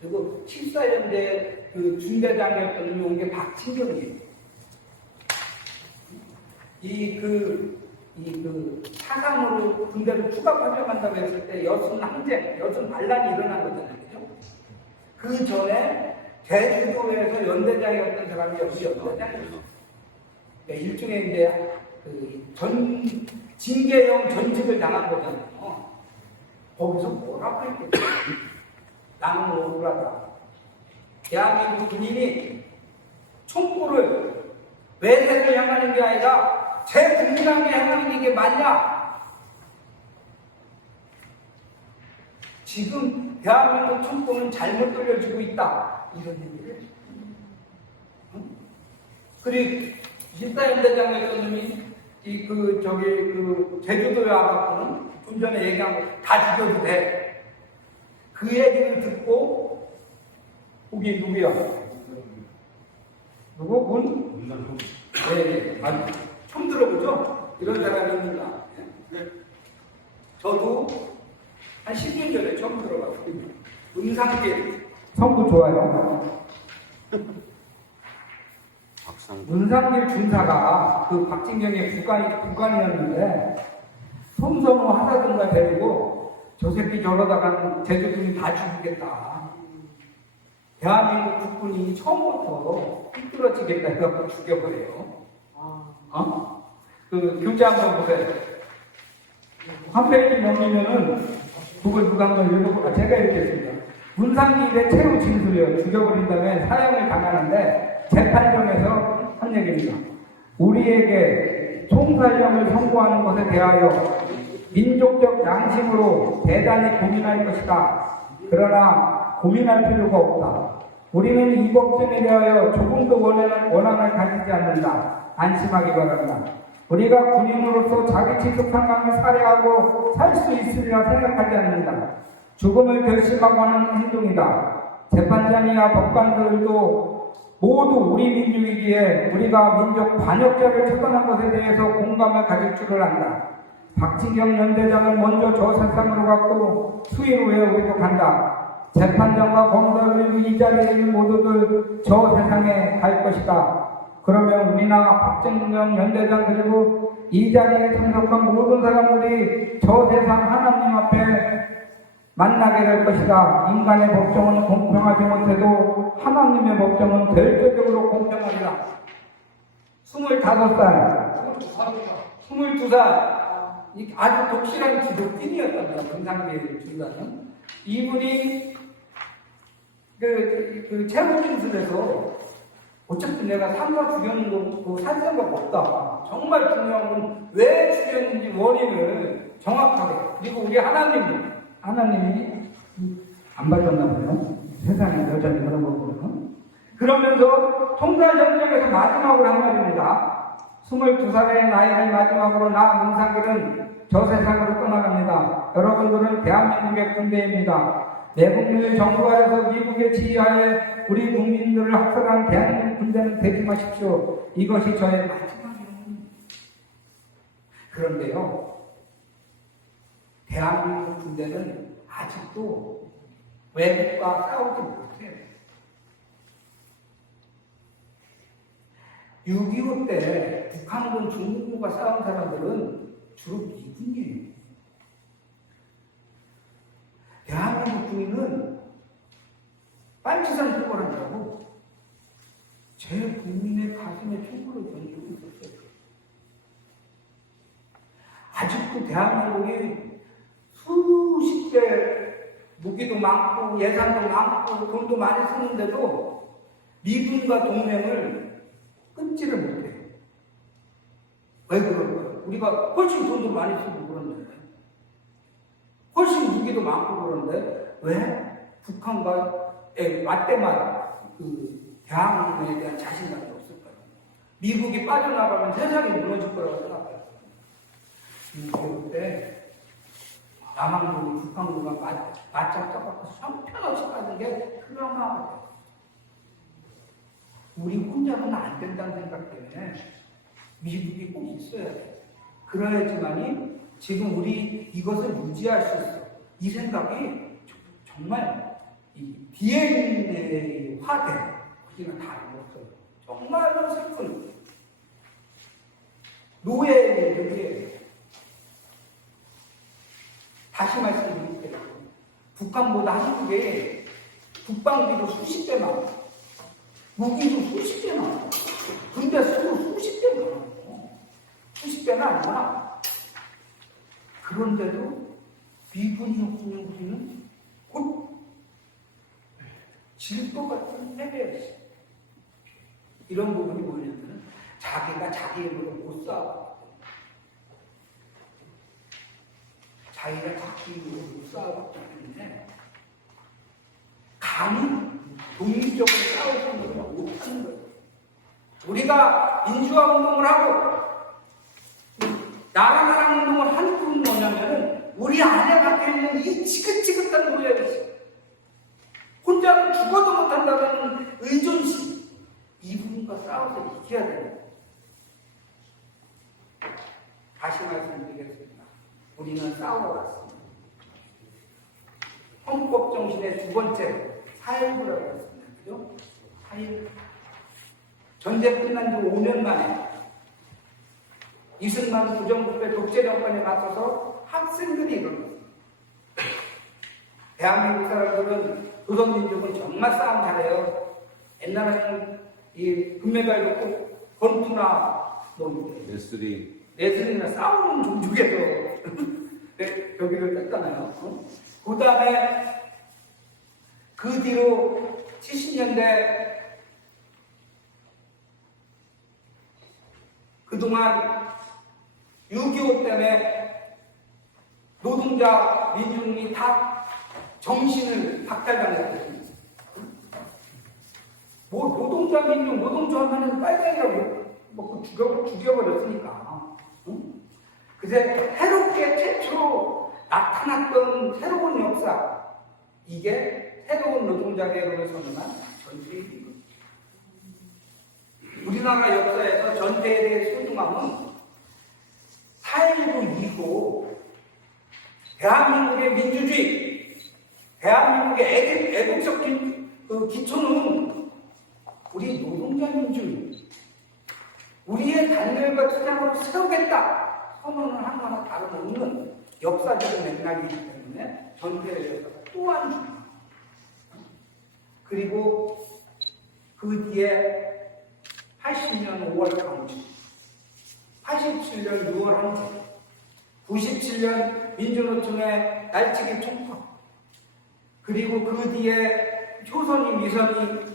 그리고 14년대 중대장이었던 놈이 온 게 박진경이에요. 사상으로 군대를 추가 파병한다고 했을 때 여순 항쟁, 여순 반란이 일어난 거잖아요. 그죠? 그 전에 제주도에서 연대장이었던 사람이 여기 연대장이에요. 일종의 이제 징계형 전직을 당한 거잖아요. 거기서 뭐라고 했겠어요? 나는 억울하다. 대한민국 군인이 총구를 외세를 향하는 게 아니라 제 국민에게 향하는 게 이게 맞냐? 지금 대한민국 총구는 잘못 돌려주고 있다. 이런 얘기를 해요. 그리고 일사연대장이었던 놈이 제주도에 와갖고는 좀 전에 얘기한 거 다 죽여도 돼. 그 얘기를 듣고 거기 누구야? 누구? 군? 네, 맞아. 처음 들어보죠? 이런 사람이 있는가? 네. 저도 한 10년 전에 처음 들어봤어요. 문상길. 성도 좋아요. 문상길 중사가 박진경의 부관이었는데 손선호 하사들과 데리고 저 새끼 저러다가는 제주도민 다 죽이겠다. 대한민국 국군이 처음부터 삐뚤어지겠다 해갖고 죽여버려요. 그 교재 한번 보세요. 한 페이지 넘기면은 그걸 누가 한번 읽어보라. 제가 읽겠습니다. 문상기일의 최후 진술이요. 죽여버린 다음에 사형을 당하는데 재판정에서 한 얘기입니다. 우리에게 총살령을 선고하는 것에 대하여 민족적 양심으로 대단히 고민할 것이다. 그러나 고민할 필요가 없다. 우리는 이 법정에 대하여 조금도 원한을 가지지 않는다. 안심하기 바란다. 우리가 군인으로서 자기 지속한강을 살해하고 살 수 있으리라 생각하지 않는다. 죽음을 결심하고 하는 행동이다. 재판장이나 법관들도 모두 우리 민족이기에 우리가 민족 반역자를 처단한 것에 대해서 공감을 가질 줄을 안다. 박지경 연대장을 먼저 저 세상으로 갔고 수일 후에 우리도 간다. 재판장과 검사 그리고 이 자리에 있는 모두들 저 세상에 갈 것이다. 그러면 우리나 박정영 연대장 그리고 이 자리에 참석한 모든 사람들이 저 세상 하나님 앞에 만나게 될 것이다. 인간의 법정은 공평하지 못해도 하나님의 법정은 절대적으로 공평하리라. 25살, 22살 아주 독실한 기독인이었답니다. 금상계를 준다는 이분이 그 최고 진술에서 어차피 내가 산과 죽였는 거고 살 생각 없다. 정말 중요한 건 왜 죽였는지 원인을 정확하게. 그리고 우리 하나님이 안 봐줬나 보네요. 세상에 여전히 그런 거거든요. 그러면서 총살전쟁에서 마지막으로 한 말입니다. 22살의 나이를 마지막으로 나 문상길은 저 세상으로 떠나갑니다. 여러분들은 대한민국의 군대입니다. 내국민 정부 아래서 미국의 지휘하에 우리 국민들을 학살한 대한민국 군대는 되지 마십시오. 이것이 저의 마지막입니다. 그런데요, 대한민국 군대는 아직도 외국과 싸우지 못해요. 6.25 때 북한군, 중국군과 싸운 사람들은 주로 미군이에요. 대한민국 군인은 빨치산 투벌한다고 제 국민의 가슴에 총구를 던지고 있었어요. 아직도 대한민국이 수십 대 무기도 많고 예산도 많고 돈도 많이 쓰는데도 미군과 동맹을 끊지를 못해요. 왜 그럴까요? 우리가 훨씬 돈도 많이 쓰고 그러는데, 훨씬 무기도 많고 그런데 왜 북한과 맞대마다 그 대한민국에 대한 자신감이 없을까요? 미국이 빠져나가면 세상이 무너질 거라고 생각해요. 6.25 때 남한군이 북한군과 맞짱 떠갖고 형편없이 가는 게 그나마 우리 혼자는 안 된다는 생각 때문에 미국이 꼭 있어야 돼. 그래야지만이 지금 우리 이것을 유지할 수 있어. 이 생각이 정말 이 DNA화돼. 그지는 다름없어요. 정말로 슬픈 노예의 일이에요. 다시 말씀드릴게요. 북한보다 한국에 국방비도 수십 배 많고 무기도 수십 배 많고 군대 수도 수십 배 많고 수십 배는 아니구나. 그런데도 미군이 없으면 우리는 곧 질 것 같은 패배였어요. 이런 부분이 뭐냐면 자기가 자기 힘으로 못 싸워. 자기가 자기 힘으로 못 싸웠기 때문에 감히 독립적으로 싸울 생각을 못하는 거예요. 우리가 민주화 운동을 하고 나라 사랑 운동을 하는 건 뭐냐면 우리 안에 박혀있는 이 지긋지긋한 노예의식, 혼자는 죽어도 못한다는 의존심, 이 부분과 싸워서 이겨야 돼요. 다시 말씀드리겠습니다. 우리는 싸워왔습니다. 헌법 정신의 두 번째, 4.19라고 했습니다. 그죠? 4.19. 전쟁 끝난 지 5년 만에 이승만 부정부패 독재 정권에 맞서서 학생들이 일어났습니다. 대한민국 사람들은 조선민족은 정말 싸움 잘해요. 옛날에는 이 금메달 고 권투나 뭐 레슬링이나 싸우는 종족에서 네, 여기를 뺐잖아요. 그 다음에 그 뒤로 70년대 그동안 6.25 때문에 노동자 민중이 다 정신을 박탈당했거든요. 뭐 노동자 민중, 노동자 하면 빨갱이라고 먹고 죽여버렸으니까. 응? 그래서 새롭게 최초로 나타났던 새로운 역사, 이게 새로운 노동자 계급을 선언한 전쟁입니다. 우리나라 역사에서 전쟁에 대해 소중함은 4.19 이후 대한민국의 민주주의, 대한민국의 애국적인 그 기초는 우리 노동자 민주주의, 우리의 단결과 투쟁으로 세우겠다 선언을 한 거나 다름없는 역사적인 맥락이기 때문에 전쟁에 대해서 또한 중요합니다. 그리고 그 뒤에 80년 5월 강제, 87년 6월 항쟁, 97년 민주노총의 날치기 총파, 그리고 그 뒤에 효선이 미선이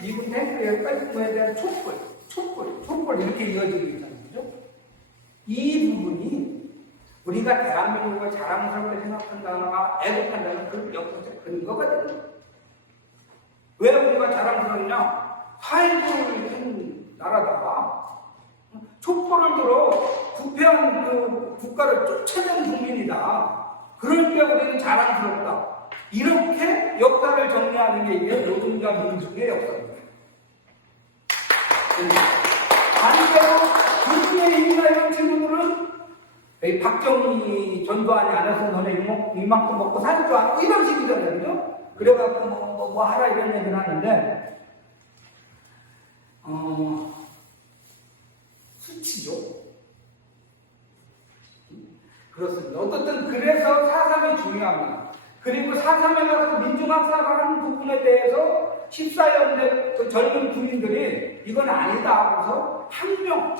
미군 탱크의 빨대에 대한 촛불 이렇게 이어지고 있다는 거죠. 이 부분이 우리가 대한민국을 자랑스럽게 생각한다거나 애국한다는 그 역사적 근거가 됩니다. 왜 우리가 자랑스럽냐? 4.19를 한 나라다가 촛불을 들어 부패한 그 국가를 쫓아낸 국민이다. 그러니까 우리는 자랑스럽다. 이렇게 역사를 정리하는 게 이게 노동자 민중의 역사입니다. 반대로 민중의 힘이나 이런 친구들은 박정희 전두환이 안 해서 너네 이만큼 먹고 살 줄 알고 이런 식이잖아요. 그래갖고 뭐 하라 이런 얘기를 하는데 수치죠. 그렇습니다. 어떻든 그래서 4.3이 중요합니다. 그리고 4.3에 가서 민중학살하는 부분에 대해서 14연대 그 젊은 군인들이 이건 아니다 하고서 항명,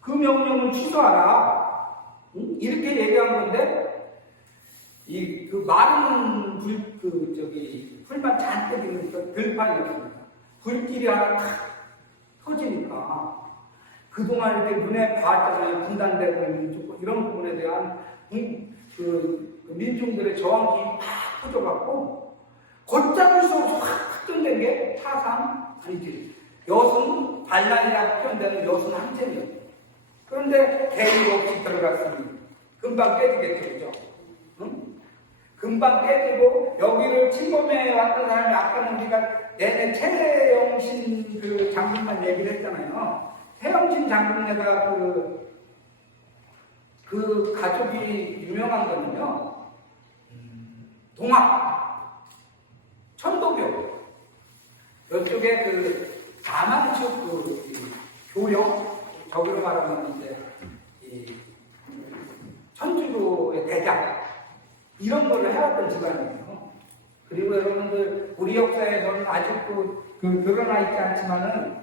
그 명령을 취소하라, 이렇게 얘기한 건데 그 마른 불만 잔뜩 있는 들판이었습니다. 불길이 하나 탁 터지니까 그동안 이렇게 눈에 봤잖아요. 분단되고 있는 이런 부분에 대한 민중들의 저항이 팍 터져갖고 걷잡을 수 없이 확 확전된 게 4.3 아니지. 여순 반란이라고 표현되는 여순 항쟁이었어요. 그런데 대의 없이 들어갔으니 금방 깨지겠죠. 그죠? 응? 금방 깨지고 여기를 침범해 왔던 사람이 아까는 우리가 내내 최영신 그 장군만 얘기를 했잖아요. 최영신 장군네가 그 가족이 유명한 거는요. 동학, 천도교, 이쪽에 그 다만축 교령, 저기로 말하면 이제 천주교의 대장, 이런 걸 해왔던 집안이에요. 그리고 여러분들, 우리 역사에서는 아직도 드러나 있지 않지만은,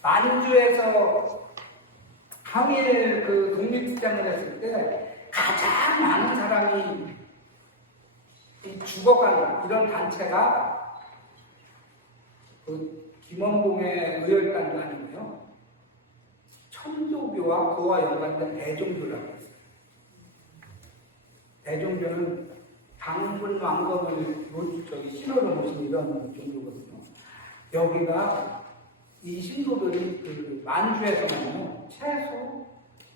만주에서 항일 독립투쟁을 했을 때 가장 많은 사람이 죽어가는 이런 단체가 김원봉의 의열단단이고요. 천도교와 그와 연관된 대종교라고 했어요. 대종교는 당군 왕검을 신호로 모신 이런 종교거든요. 여기가 이 신도들이 만주에서는요, 최소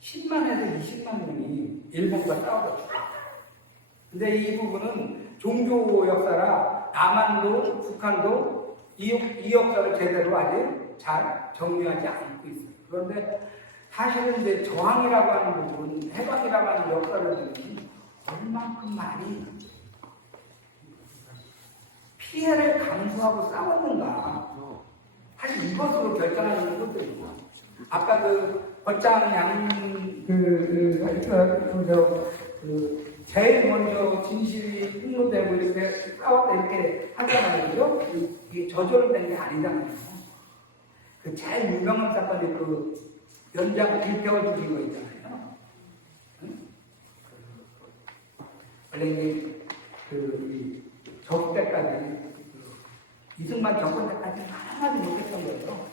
10만에서 20만 명이 일본과 싸우다 죽었어요. 근데 이 부분은 종교 역사라 남한도 북한도 이 역사를 제대로 아직 잘 정리하지 않고 있어요. 그런데 사실은 이제 저항이라고 하는 부분, 해방이라고 하는 역사를 보면 얼만큼 많이 피해를 감수하고 싸웠는가. 사실 이것으로 결정하는 것들이고, 아까 벌장 제일 먼저 진실이 흉노되고 이렇게 싸웠다 이렇게 하잖아요. 그죠? 이게 저절된 게 아니잖아요. 그 제일 유명한 사건이 그 연장 불태워 죽인 거 있잖아요. 응? 원래 이제 저 때까지 이승만 정권 때까지 하나도 못했던 거예요.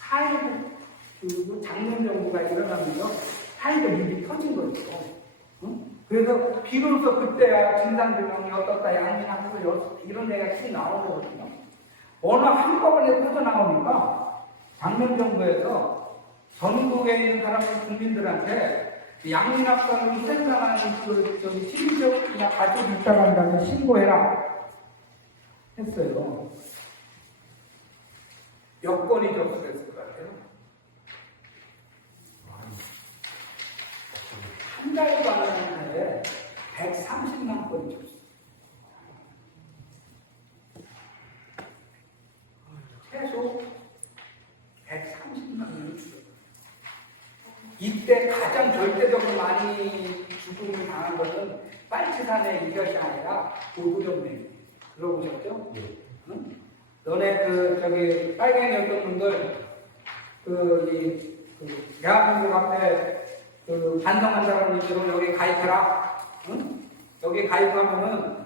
4.19 장면 정부가 일어나면서 4.19 일이 터진 거예요. 응? 그래서 비로소 그때야 진상규명이 어떻다 양민하고 이런 얘기가 쭉 나온 거거든요. 어느 한꺼번에 터져나오니까 장면 정부에서 전국에 있는 사람들 국민들한테 양민학관으로 희생당하는 시민적이나 가족이 있다고 한다면 신고해라 했어요. 몇 건이 접수됐을 것 같아요? 한 달도 안 하는데 130만 건이 접수. 최소 130만 명이 죽었어요. 이때 가장 절대적으로 많이 죽음을 당한 것은 빨치산의 이것이 아니라 도구정맥. 들어보셨죠? 응? 너네 빨갱이였던 분들 대한민국 앞에 반성한 사람이 있으면 여기 가입해라. 응? 여기 가입하면은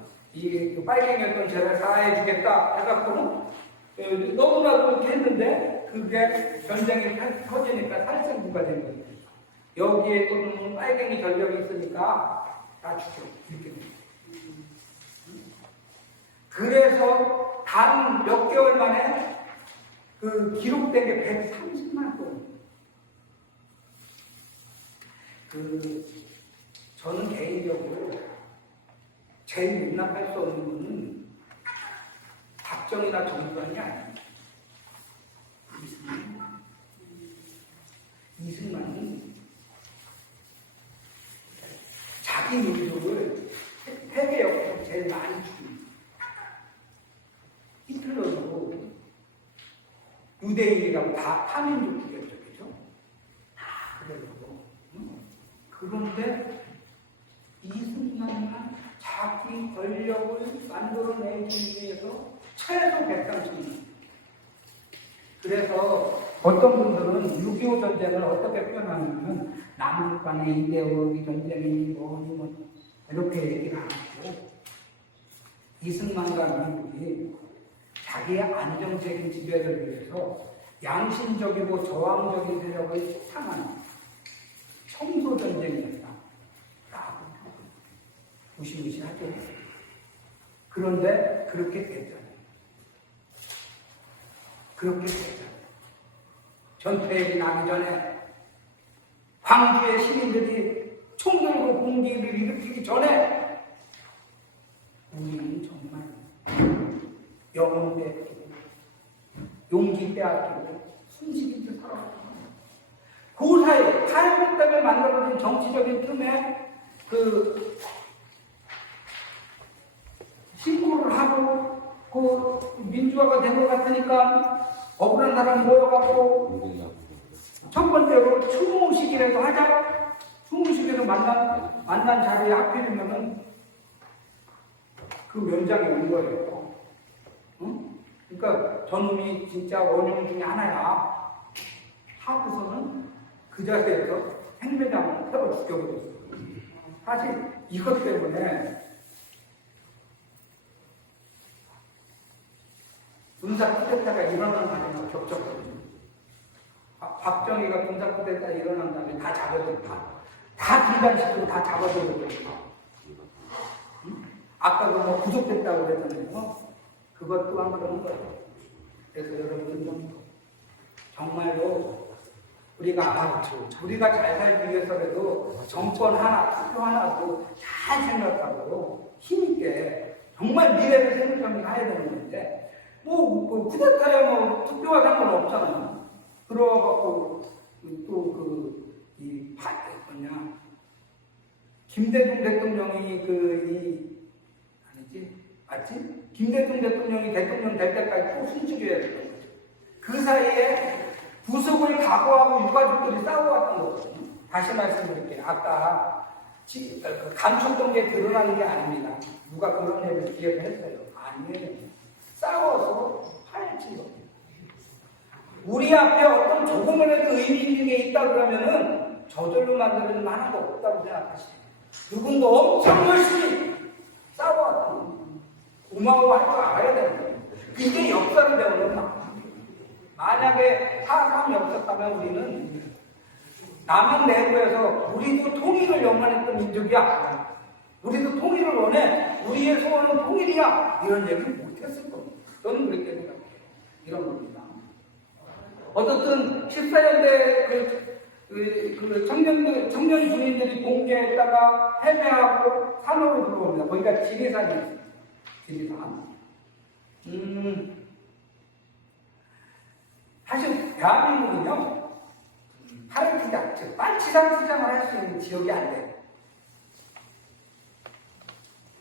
빨갱이였던 죄를 사해 주겠다 해갖고 너무나도 그렇게 했는데 그게 전쟁이 터지니까 살생부가 된 거예요. 여기에 또 빨갱이 전력이 있으니까 다 죽여. 이렇게. 그래서 단 몇 개월 만에 기록된 게 130만 건. 저는 개인적으로 제일 용납할 수 없는 분은 박정희나 정부관이 아니에요. 이승만은 자기 민족을 세계 역사로 제일 많이 죽입니다. 히틀러도 유대인이라고 다 타민족 죽였죠, 그죠? 그래도 그런데 이승만만 자기 권력을 만들어내기 위해서 최소 130년. 그래서 어떤 분들은 6.25 전쟁을 어떻게 표현하냐면 남북 간의 이데올로기 전쟁이 뭐 이렇게 얘기를 하고 이승만과 미국이 자기의 안정적인 지배를 위해서 양심적이고 저항적인 세력을 상하는 청소 전쟁이었다. 라고 무시무시하죠. 그런데 그렇게 됐잖아요. 그렇게 됐잖아요. 전투액이 나기 전에 광주의 시민들이 총 들고 공기를 일으키기 전에 우리는 정말 영혼 빼앗기고 용기 빼앗기고 숨쉬기 때 살아왔습니다. 그 사이 타협 때문에 만들어진 정치적인 틈에 신고를 하고 민주화가 된 것 같으니까 억울한 사람이 모여갖고 첫 번째로 추모식이라도 하자. 추모식에서 만난 자리에 하필이면은 그 면장이 온 거예요. 응? 그러니까 저놈이 진짜 원흉 중에 하나야. 하고서는 그 자리에서 생매장을 태워 죽여버렸어요. 사실 이것 때문에 군사 쿠데타가 일어나는 과정을 겪었거든요. 박정희가 군사 쿠데타 일어난 다음에 다 잡아줬다. 다 비단시키고 다 잡아줘버렸다. 아까 뭐 구속됐다고 그랬잖아요. 그것 또한 그런 거예요. 그래서 여러분 정말로 우리가 잘 살기 위해서라도 정권 하나, 투표 하나도 잘 생각하고 힘있게 정말 미래를 생각하야 되는 건데 쿠데타야 투표와 상관없잖아요. 그러갖고 김대중 대통령이 맞지? 김대중 대통령이 대통령 될 때까지 또 숨죽여야 됐던 거죠. 그 사이에 구속을 각오하고 유가족들이 싸워왔던 거거든요. 다시 말씀드릴게요. 아까 감췄던 게 드러나는 게 아닙니다. 누가 그런 얘기를 기억했어요? 아니에요. 싸워서 파헤친 겁니다. 우리 앞에 어떤 조금이라도 의미 있는 게 있다 그러면은 저절로 만드는 하나도 없다고 생각하시죠. 누군가 엄청 열심히 싸워왔던 고마워할 줄 알아야 되는 거예요. 이게 역사를 배우는 거예요. 만약에 사람이 없었다면 우리는 남한 내부에서 우리도 통일을 영원했던 민족이 아니야. 우리도 통일을 원해. 우리의 소원은 통일이야. 이런 얘기를 못했을 겁니다. 저는 그렇게 생각해요. 이런 겁니다. 어떻든 14년대 청년 주민들이 공개했다가 해매하고 산으로 들어옵니다. 거기가 지리산이에요. 지리산. 사실 대한민국은요, 파르티장, 즉 빨치산 투장을 할 수 있는 지역이 안 돼요.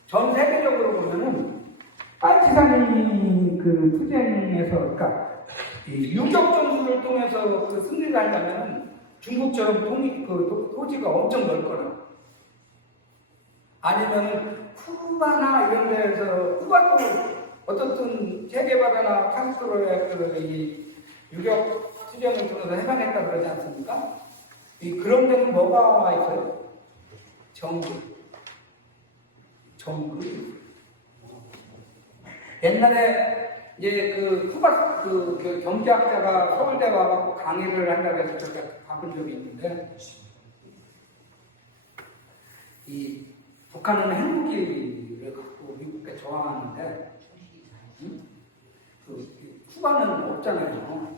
전 세계적으로 보면은 빨치산이 그 투쟁에서, 그러니까 유격 전술을 통해서 그 승리를 하려면은 중국처럼 토지가 엄청 넓거나, 아니면 쿠바나 이런 데에서, 쿠바도 어떻든 체게바라나 카스트로의 이 유격 투쟁을 통해서 해방했다 그러지 않습니까? 그런 데는 뭐가 있어요? 정글. 옛날에 이제 그 쿠바 그 경제학자가 서울대 와갖고 강의를 한다고 해서 제가 가본 적이 있는데, 이 북한은 핵무기를 갖고 미국에 저항하는데, 그 쿠바는 없잖아요.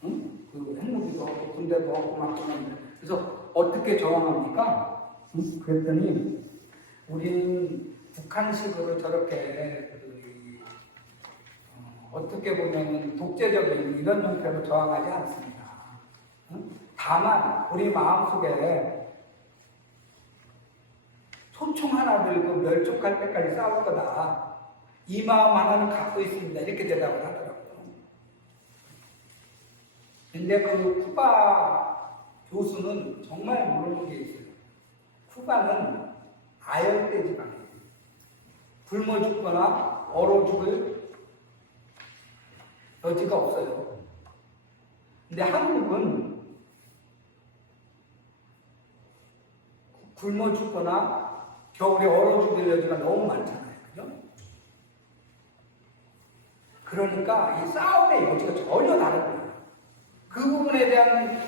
그 핵무기도 없고 군대도 없고 막 그러는데, 그래서 어떻게 저항합니까? 그랬더니 우리는 북한식으로 저렇게 어떻게 보면 독재적인 이런 형태로 저항하지 않습니다. 다만 우리 마음속에 소총 하나 들고 멸족할 때까지 싸울 거다, 이 마음 하나는 갖고 있습니다. 이렇게 대답을 하더라고요. 근데 그 쿠바 교수는 정말 모르는 게 있어요. 쿠바는 아열대 지방이에요. 굶어 죽거나 얼어 죽을 여지가 없어요. 근데 한국은 굶어 죽거나 겨울에 얼어 죽을 여지가 너무 많잖아요. 그죠? 그러니까 이 싸움의 여지가 전혀 다른 거예요. 그 부분에 대한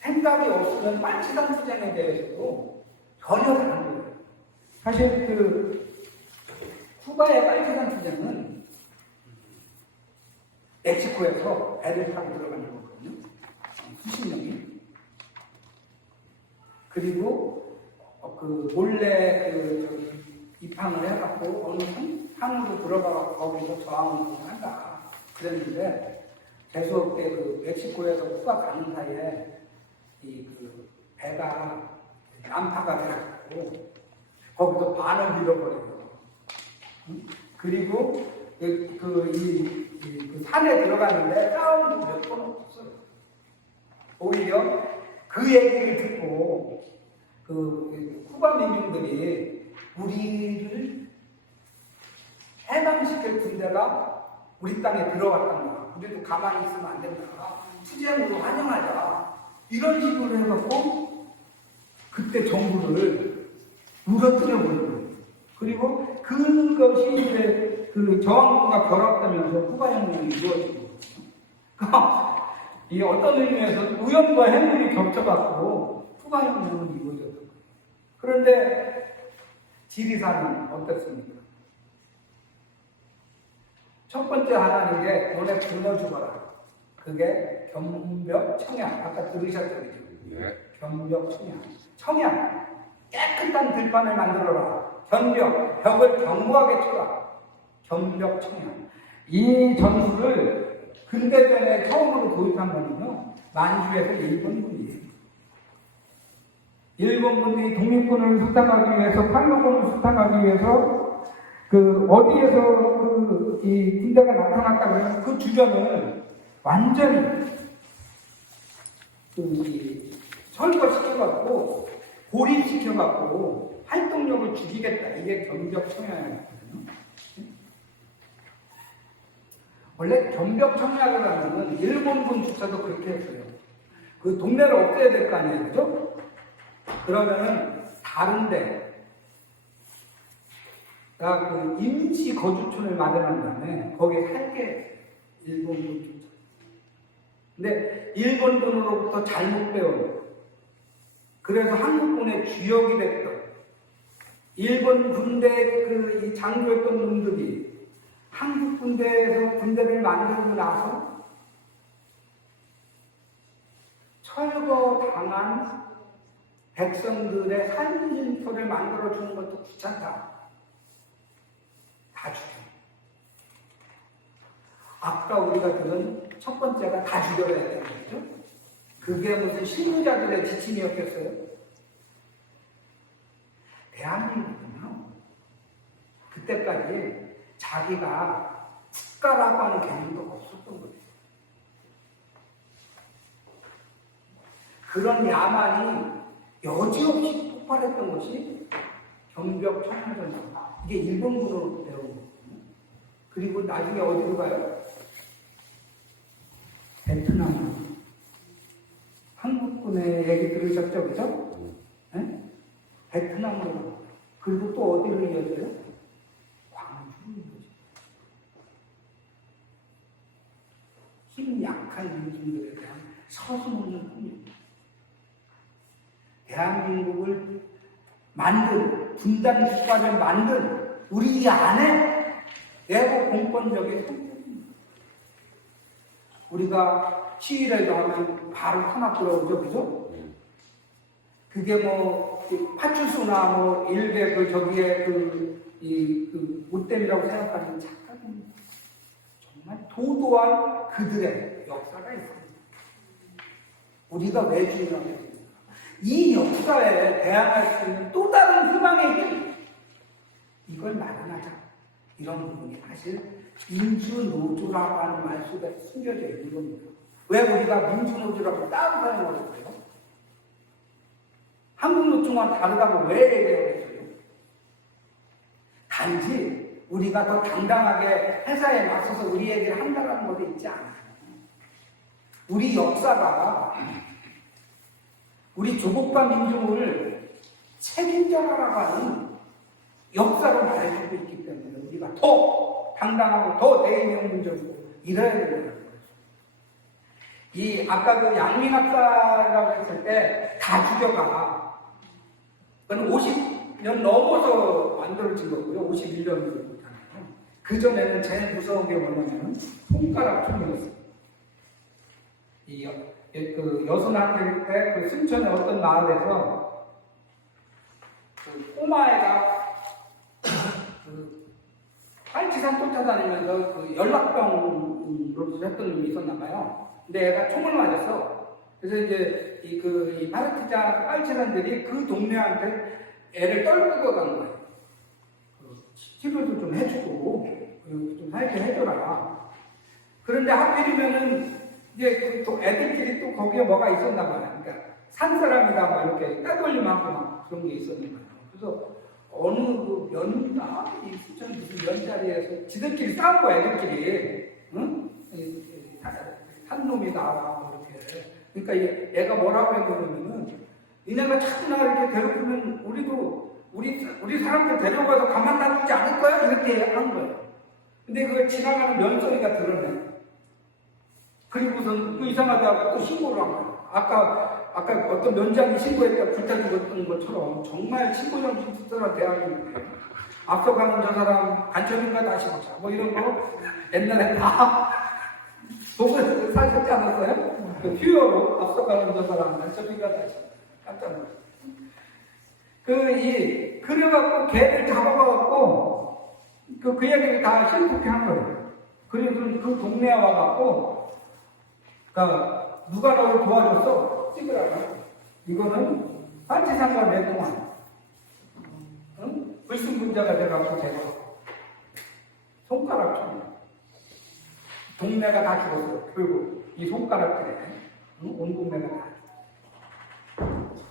생각이 없으면 빨치산 투쟁에 대해서도 전혀 다른 거예요. 사실 그 쿠바의 빨치산 투쟁은 멕시코에서 배를 타고 들어가는 거거든요. 수십 명이. 그리고 몰래 입항을 해갖고 어느 산으로 들어가서 거기서 저항을 한다 그랬는데, 재수없게 멕시코에서 쿠바 가는 사이에 배가 난파가 돼갖고 거기서 반을 잃어버려요. 그리고 그 산에 들어갔는데 싸움도 몇 번 없었어요. 오히려 그 얘기를 듣고 쿠바 민중들이 우리를 해방시킬 군대가 우리 땅에 들어왔단다, 우리도 가만히 있으면 안 된다, 투쟁으로 환영하자, 이런 식으로 해갖고 그때 정부를 무너뜨려 버린 거예요. 그리고 그것이 이제 그 저항군과 결합되면서 쿠바혁명이 이루어진 거예요. 이 어떤 의미에서 우연과 행운이 겹쳐갖고 쿠바혁명은 이루어졌던 거예요. 그런데 지리산은 어떻습니까? 첫 번째 하나는 게 너네 굶어 죽어라. 그게 겸벽 청양. 아까 들으셨죠? 네. 겸벽 청양. 청양. 깨끗한 들판을 만들어라. 견벽. 벽을 견고하게 쳐라. 겸벽 청양. 이 전술을 근대전에 처음으로 도입한 거는요, 만주에서 일본군이에요. 일본군이 독립군을 수탁하기 위해서, 팔로군을 수탁하기 위해서 어디에서 이 군대가 나타났다 그러면 그 주변을 완전히 철거시켜갖고 고립시켜갖고 활동력을 죽이겠다. 이게 경벽청약이거든요. 원래 경벽청약이라는 일본군 주차도 그렇게 했어요. 그 동네를 없애야 될 거 아니에요, 그죠? 그러면은 다른데, 그 임시 거주촌을 마련한 다음에 거기에 살게 일본군 주차. 근데 일본군으로부터 잘못 배운, 그래서 한국군의 주역이 됐던 일본 군대 이 장교였던 놈들이 한국 군대에서 군대를 만들고 나서 철거당한 백성들의 산진토를 만들어주는 것도 귀찮다. 다 죽여. 아까 우리가 들은 첫 번째가 다 죽여야 되는 거죠. 그게 무슨 실무자들의 지침이었겠어요? 대한민국은요, 그때까지 자기가 국가라고 하는 개념도 없었던 거예요. 그런 야만이 여지없이 폭발했던 것이 경벽청약전입니다. 이게 일본군으로 배운 거거든요. 그리고 나중에 어디로 가요? 베트남. 한국군의 얘기 들으셨죠? 그죠? 네? 베트남으로. 그리고 또 어디로 이어져요? 광주로 이어져요. 힘 약한 민중들에 대한 서슴없는 폭력. 대한민국을 만든, 분단 국가를 만든 우리 안에 내부 공권력의 성격입니다. 우리가 시위라도 하면 바로 탄압 들어오죠, 그죠? 그게 뭐, 파출소나 뭐, 일개 저기에 못됨이라고 생각하는 착각입니다. 정말 도도한 그들의 역사가 있습니다. 우리가 왜 중요하냐? 이 역사에 대항할 수 있는 또 다른 희망의 길, 이걸 마련하자. 이런 부분이 사실 민주노조라고 하는 말 속에 숨겨져 있는 겁니다. 왜 우리가 민주노조라고 따로 사용하겠어요? 한국노총과 다르다고 왜 얘기하겠어요? 단지 우리가 더 당당하게 회사에 맞서서 우리 얘기를 한다는 것도 있지 않아요. 우리 역사가 우리 조국과 민중을 책임져라라고 하는 역사로 말해주고 있기 때문에 우리가 더 당당하고 더 대의명분적으로 일해야 되는 거예요. 아까 그 양민학사라고 했을 때 다 죽여가. 그건 50년 넘어서 만들어진 거고요. 51년이잖아요. 그전에는 제일 무서운 게 뭐냐면 손가락 총이었어요. 여순학교 때 그 순천의 어떤 마을에서 그 꼬마애가 빨치산 쫓아다니면서 그 연락병으로 했던 놈이 있었나 봐요. 근데 애가 총을 맞았어. 그래서 이제 이 파르티자 빨치산들이 그 동네한테 애를 떨구고 간 거예요. 치료도 좀 해주고 좀 살게 해줘라. 그런데 하필이면은 이제 또 애들끼리 또 거기에 뭐가 있었나 봐요. 그러니까 산 사람이다 막 이렇게 따돌림하고 막 그런 게 있었나 봐요. 그래서 어느 그 면이나 이 수천 무슨 면자리에서 지들끼리 싸운 거야, 애들끼리. 응? 한 놈이 나와 뭐 이렇게. 그러니까 얘가 뭐라고 했냐면은 니네가 자꾸 나 이렇게 괴롭히면 우리 사람들 데려가서 가만 놔두지 않을 거야? 이렇게 한 거예요. 근데 그걸 지나가는 면소리가 들었네. 그리고선 또 이상하다고 또 신고를 한 거예요. 아까 어떤 면장이 신고했다 불타 죽었던 것처럼 정말 신고 정신 스스로 대학인데 앞서가는 저 사람 간첩인가 다시 보자 뭐 이런 거 옛날에 다 보고서 사셨지 않았어요? 그 퓨어로 앞서가는 저 사람 간첩인가 다시 깜짝 놀랐어요. 그래갖고 걔를 잡아가갖고 그 얘기를 다 실속해 한 거예요. 그리고 그 동네에 와갖고 누가 너를 도와줬어? 찍으라고. 이거는 빨치산과 내 동안 불순분자가 돼갖고 제가 손가락 쳐. 동네가 다 죽었어. 결국 이 손가락 때문에 온 동네가 다 죽었어.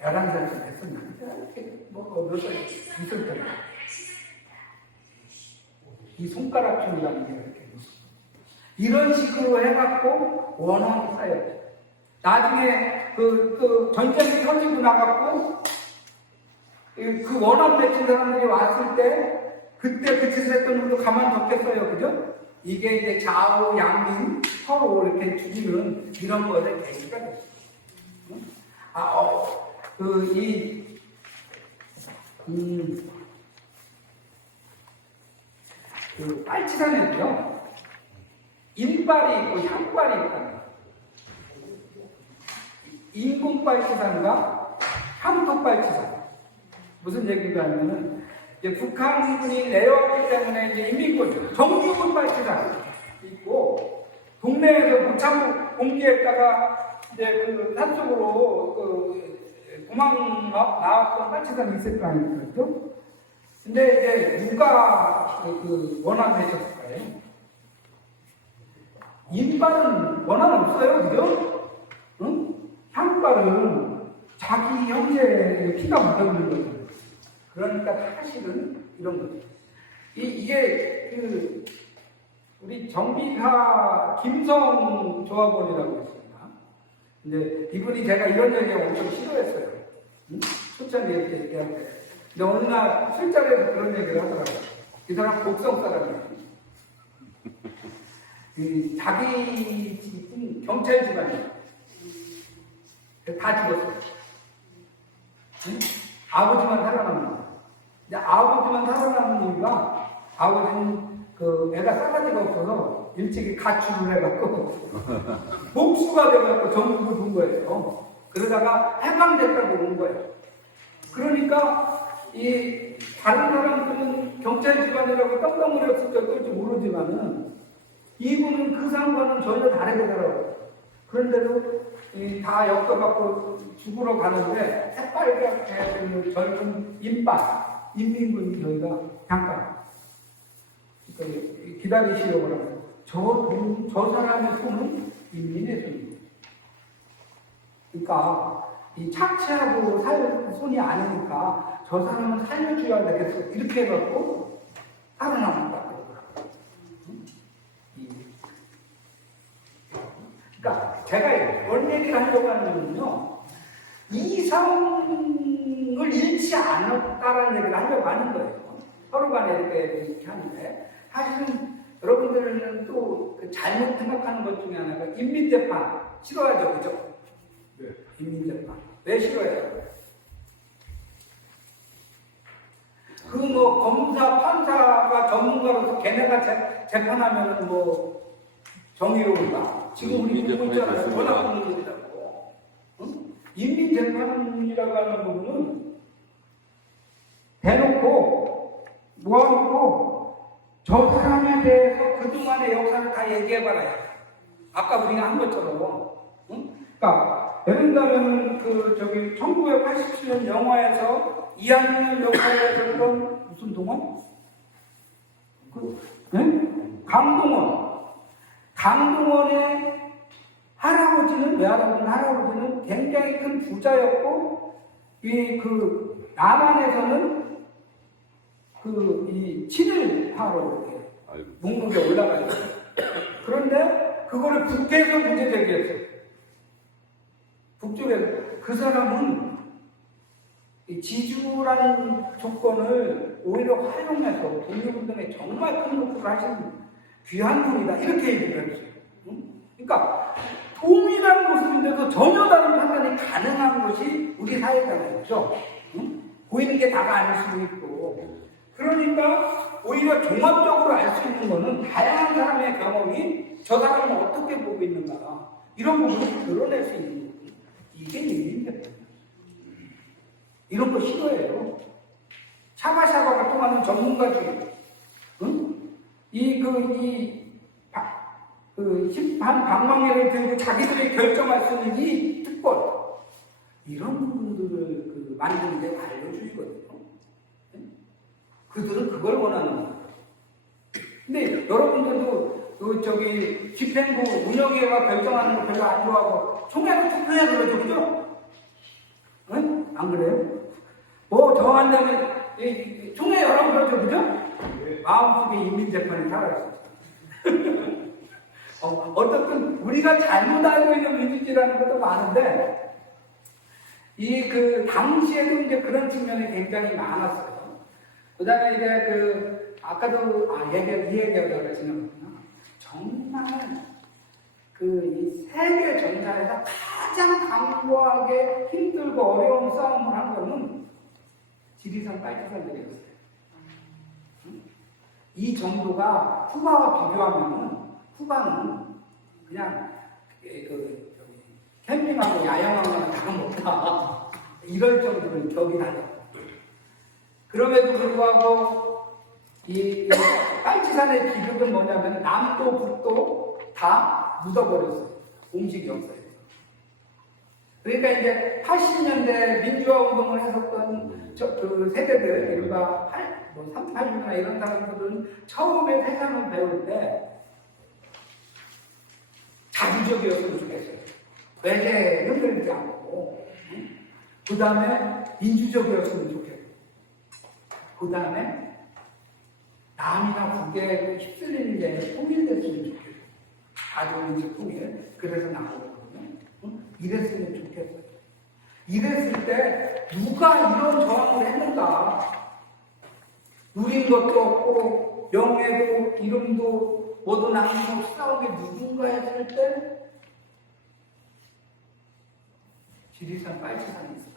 11살쯤 됐었나? 몇 살 있을 거예요. 이 손가락춤이라는 게 이렇게 이런 식으로 해갖고 원한이 쌓였죠. 나중에 전쟁이 터지고 나갖고 그 원한 맺힌 사람들이 왔을 때 그때 그 짓을 했던 놈도 가만뒀겠어요. 그죠? 이게 이제 좌우 양민 서로 이렇게 죽이는 이런 것의 계기가 됐어요. 빨치산에도요, 인빨이 있고 향빨이 있다. 인공빨치산과 향토빨치산. 무슨 얘기가 하면은, 이제 북한군이 내려왔기 때문에 이제 인민군, 정규군 빨치산 있고, 동네에서 무참 공기했다가 이제 그 산속으로 도망 나왔던 빨치산이 있을 거 아닙니까? 근데 이제 누가 원한을 해줬을까요? 인빨은 원한 없어요, 그죠? 응? 향빨은 자기 형제의 피가 묻어있는 거죠. 그러니까 사실은 이런 거죠. 이게 우리 정비사 김성 조합원이라고 있습니다. 근데 이분이 제가 이런 얘기 엄청 싫어했어요. 응? 초창기 얘기할 때. 근데 어느 날 술자리에서 그런 얘기를 하더라고요. 이 사람 곡성 사람이에요. 자기 집은 경찰 집안이에요. 다 죽었어요. 응? 아버지만 살아남은 거예요. 근데 아버지만 살아남은 이유가 아버지는 애가 싸가지가 없어서 일찍이 가출을 해갖고 복수가 돼갖고 전국을 둔 거예요. 그러다가 해방됐다고 온 거예요. 그러니까 이 다른 사람들은 경찰 집안이라고 떡덩어리였을 때 모르지만은 이분은 그 사람과는 전혀 다르게 살아요. 그런데도 다 엮어갖고 죽으러 가는데 새빨갛게 젊은 인빨, 인민군 저희가 잠깐 기다리시려고 하고 저 사람의 손은 인민의 손입니다. 그러니까 이 착취하고 살 손이 아니니까 저 사람은 살려줘야 되겠어. 이렇게 해갖고 살아남았다. 그러니까 제가 뭔 얘기를 하려고 하는 거는요, 이성을 잃지 않았다라는 얘기를 하려고 하는 거예요. 서로 간에 이렇게 하는데, 사실은 여러분들은 또 잘못 생각하는 것 중에 하나가 인민재판 싫어하죠, 그죠? 네. 인민재판 왜 싫어해요? 검사, 판사가 전문가로서 걔네가 재판하면 정의로운가? 지금 우리 보고 있잖아요. 워낙 보는 일이라고. 응? 인민재판이라고 하는 부분은 대놓고 모아놓고 저 사람에 대해서 그동안의 역사를 다 얘기해봐라요. 아까 우리가 한 것처럼. 응? 그러니까 예를 들면 1987년 영화에서 이한열 역할을 했던 무슨 동원? 강동원의 할아버지는 굉장히 큰 부자였고, 남한에서는 이 친일파로 이렇게 목록에 올라가 있어요. 그런데 그거를 북에서 문제 제기했어요. 북쪽에서. 그 사람은 이 지주라는 조건을 오히려 활용해서 독립운동에 정말 큰 목표를 하시는 귀한 분이다. 이렇게 얘기를 했어요. 그러니까 동일한 모습인데도 전혀 다른 판단이 가능한 것이 우리 사회잖아요. 그렇죠? 보이는 게 다가 아닐 수도 있고. 그러니까 오히려 종합적으로 알 수 있는 거는 다양한 사람의 경험이 저 사람을 어떻게 보고 있는가, 이런 부분을 드러낼 수 있는 거예요. 이게 인민재판이에요. 이런 거 싫어해요. 샤바샤바가 통하는 전문가들이, 심판 방망이를 들고 자기들이 결정할 수 있는 이 특권, 이런 부분들을 만드는 데 알려주시거든요. 그들은 그걸 원하는 거예요. 근데 여러분들도 집행부 운영위가 결정하는 거 별로 안 좋아하고 총회에서 투표해 그러죠, 그죠? 응? 안 그래요? 뭐 정한다면 총회 여러 그러죠, 그죠? 마음속에 인민재판이 살아있어. 어떻든 우리가 잘못 알고 있는 민주주의라는 것도 많은데 이 그 당시에도 이제 그런 측면이 굉장히 많았어요. 그다음에 이제 아까도 이 얘기하려고 그러시는구나. 정말 이 세계 전사에서 가장 강고하게 힘들고 어려운 싸움을 한 거는 지리산 빨치산들이었어요. 이 정도가 쿠바와 비교하면은 쿠바는 그냥 캠핑하고 야영하고 다먹다 이럴 정도로 격이 다르고 그럼에도 불구하고 이 빨치산의 비극은 뭐냐면 남도 북도 다 묻어버렸어요. 공식 역사에서. 그러니까 이제 80년대 민주화 운동을 했었던 그 세대들, 이른바 38, 이런 사람들은 처음에 세상을 배울 때 자주적이었으면 좋겠어요. 외세에 흔들리지 않고, 그 다음에 민주적이었으면 좋겠고, 그 다음에 남이나 북에 휩쓸리는 게 통일됐으면 좋겠어요. 가족인지 통일. 그래서 나오거든요. 이랬으면 좋겠어요. 이랬을 때 누가 이런 저항을 했는가? 누린 것도 없고 명예도 이름도 모두 남기고 싸운 게 누군가 했을 때 지리산 빨치산이 있어요.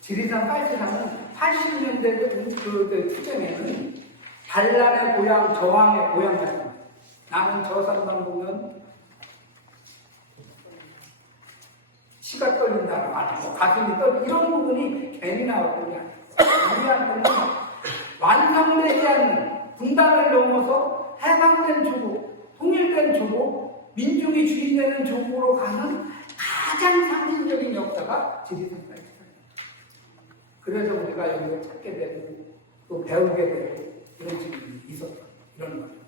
지리산 빨치산은 80년대 그 투쟁에는 반란의 고향, 저항의 고향이었습니다. 나는 저 산만 보면 치가 떨린다고 말하고 가슴이 떨린다. 이런 부분이 괜히 나왔던 게 아니에요. 우리한테는 완성되지 않는 분단을 넘어서 해방된 조국, 통일된 조국, 민중이 주인되는 조국으로 가는 가장 상징적인 역사가 지리산 빨치산입니다. 그래서 우리가 여기를 찾게 되고 또 배우게 되고 이런 측면이 있었다. 이런 거죠.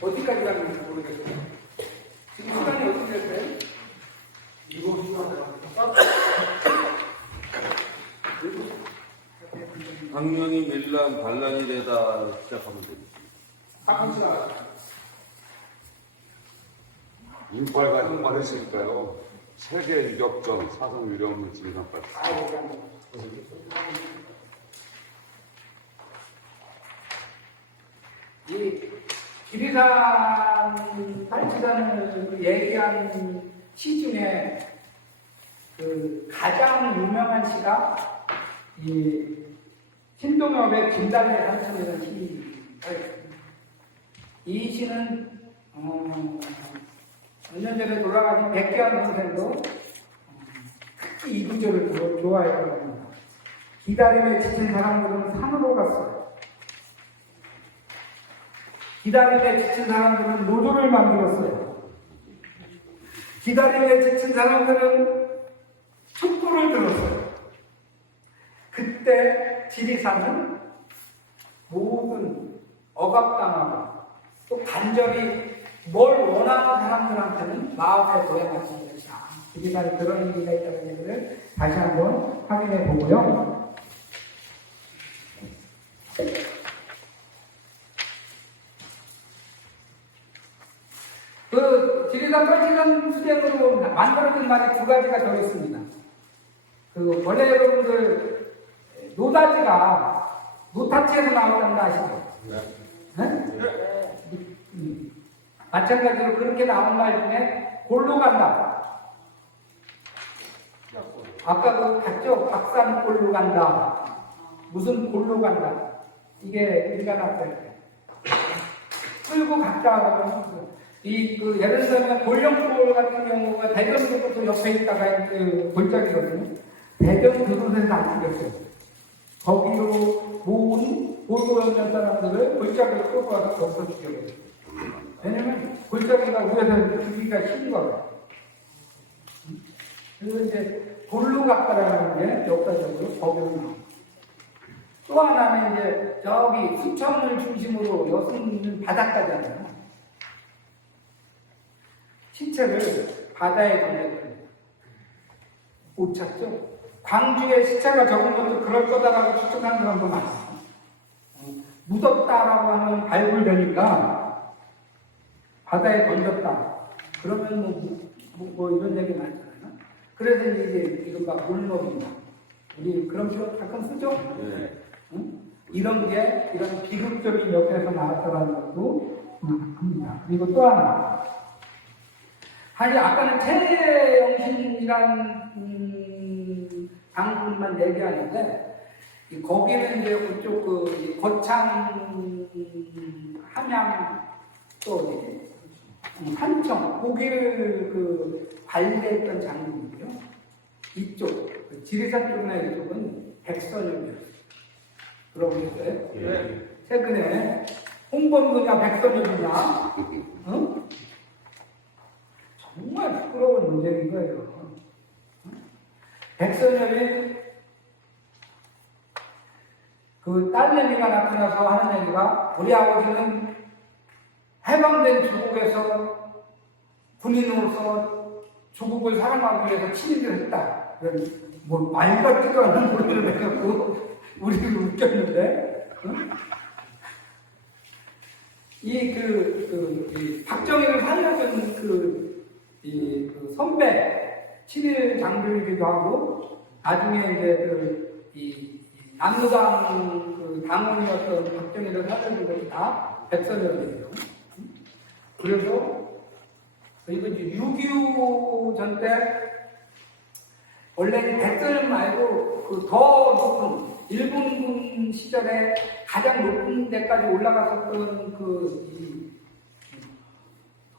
어디까지 가는지 모르겠어요. 지금 시간이 어떻게 됐어요? 이거 시간이요. 당연히 밀란 반란이 되다 시작하면 되겠지. 사건치가 인빨과 형발했으니까요. 세계 유격전 사상 유령 진상까지. 이 지리산 빨치산을 얘기한 시 중에 가장 유명한 시가 이 신동엽의 진달래 삼천이라는 시가 있습니다. 이 시는 몇 년 전에 돌아가신 백기환 선생도 특히 이 구절을 좋아했다고 합니다. 기다림에 지친 사람들은 산으로 갔어요. 기다림에 지친 사람들은 노조를 만들었어요. 기다림에 지친 사람들은 촛불을 들었어요. 그때 지리산은 모든 억압당하고 또 간절히 뭘 원하는 사람들한테는 마음의 고향을 주는 것이야. 지리산에 그런 의미가 있다는 얘기를 다시 한번 확인해 보고요. 지리산 빨치산 수쟁으로 만들어진 말이 두 가지가 더 있습니다. 원래 여러분들 노다지가 노타치에서 나왔다는 거 아시죠? 네? 마찬가지로 그렇게 나온 말 중에 골로 간다. 아까 봤죠? 박산 골로 간다. 무슨 골로 간다. 이게 우리가 나왔을 때 끌고 갔다. 예를 들면 골령골 같은 경우가 대전 교도소 옆에 있다가 골짜기거든요. 대전 교도소에서 안 죽였어요. 거기로 모은 보도연장 사람들을 골짜기로 끌고 와서 거기서 죽여버려요. 왜냐면 골짜기가 위에서 죽이기가 힘든 거예요. 그래서 이제 골로 갔다라는 게 역사적으로 거기로 나옵니다. 또 하나는 이제 저기 수천을 중심으로 여수는 바닷가잖아요. 시체를 바다에 던졌더니 못 찾죠. 광주에 시체가 적은 것도 그럴 거다라고 추측하는 사람도 많아요. 묻었다라고 하는 발굴되니까 바다에 던졌다. 그러면 뭐 이런 얘기 많잖아요. 그래서 이제 이른바 물놀이다. 우리 그런 표현 가끔 쓰죠? 네. 응? 이런 게 이런 비극적인 역에서 나왔다는 것도 합니다. 그리고 또 하나. 사실 아까는 태영신이란 장군만 얘기하는데 거기는 이제 그쪽 그 거창 함양 또 어디 산청 거기를 그 관리했던 장군이고요. 이쪽 지리산 쪽이나 이쪽은 백선엽이었어요. 들어보셨어요? 네. 최근에 홍범도냐 백선엽이냐 어? 정말 부끄러운 논쟁인 거예요. 백선엽이 그 딸내미가 나타나서 하는 얘기가 우리 아버지는 해방된 조국에서 군인으로서 조국을 사랑하기 위해서 친일을 했다. 뭐 말 같지도 않은 소리를 해갖고 우리를 웃겼는데 이 박정희를 살려준 그 선배 친일 장교이기도 하고 나중에 이제 이 남로당 그 당원이었던 박정희를 살려준 것이 다 백선엽이에요. 그래서 이거 이제 6.25 전 때 원래 백선엽 말고 그 더 높은 일본군 시절에 가장 높은 데까지 올라갔었던 그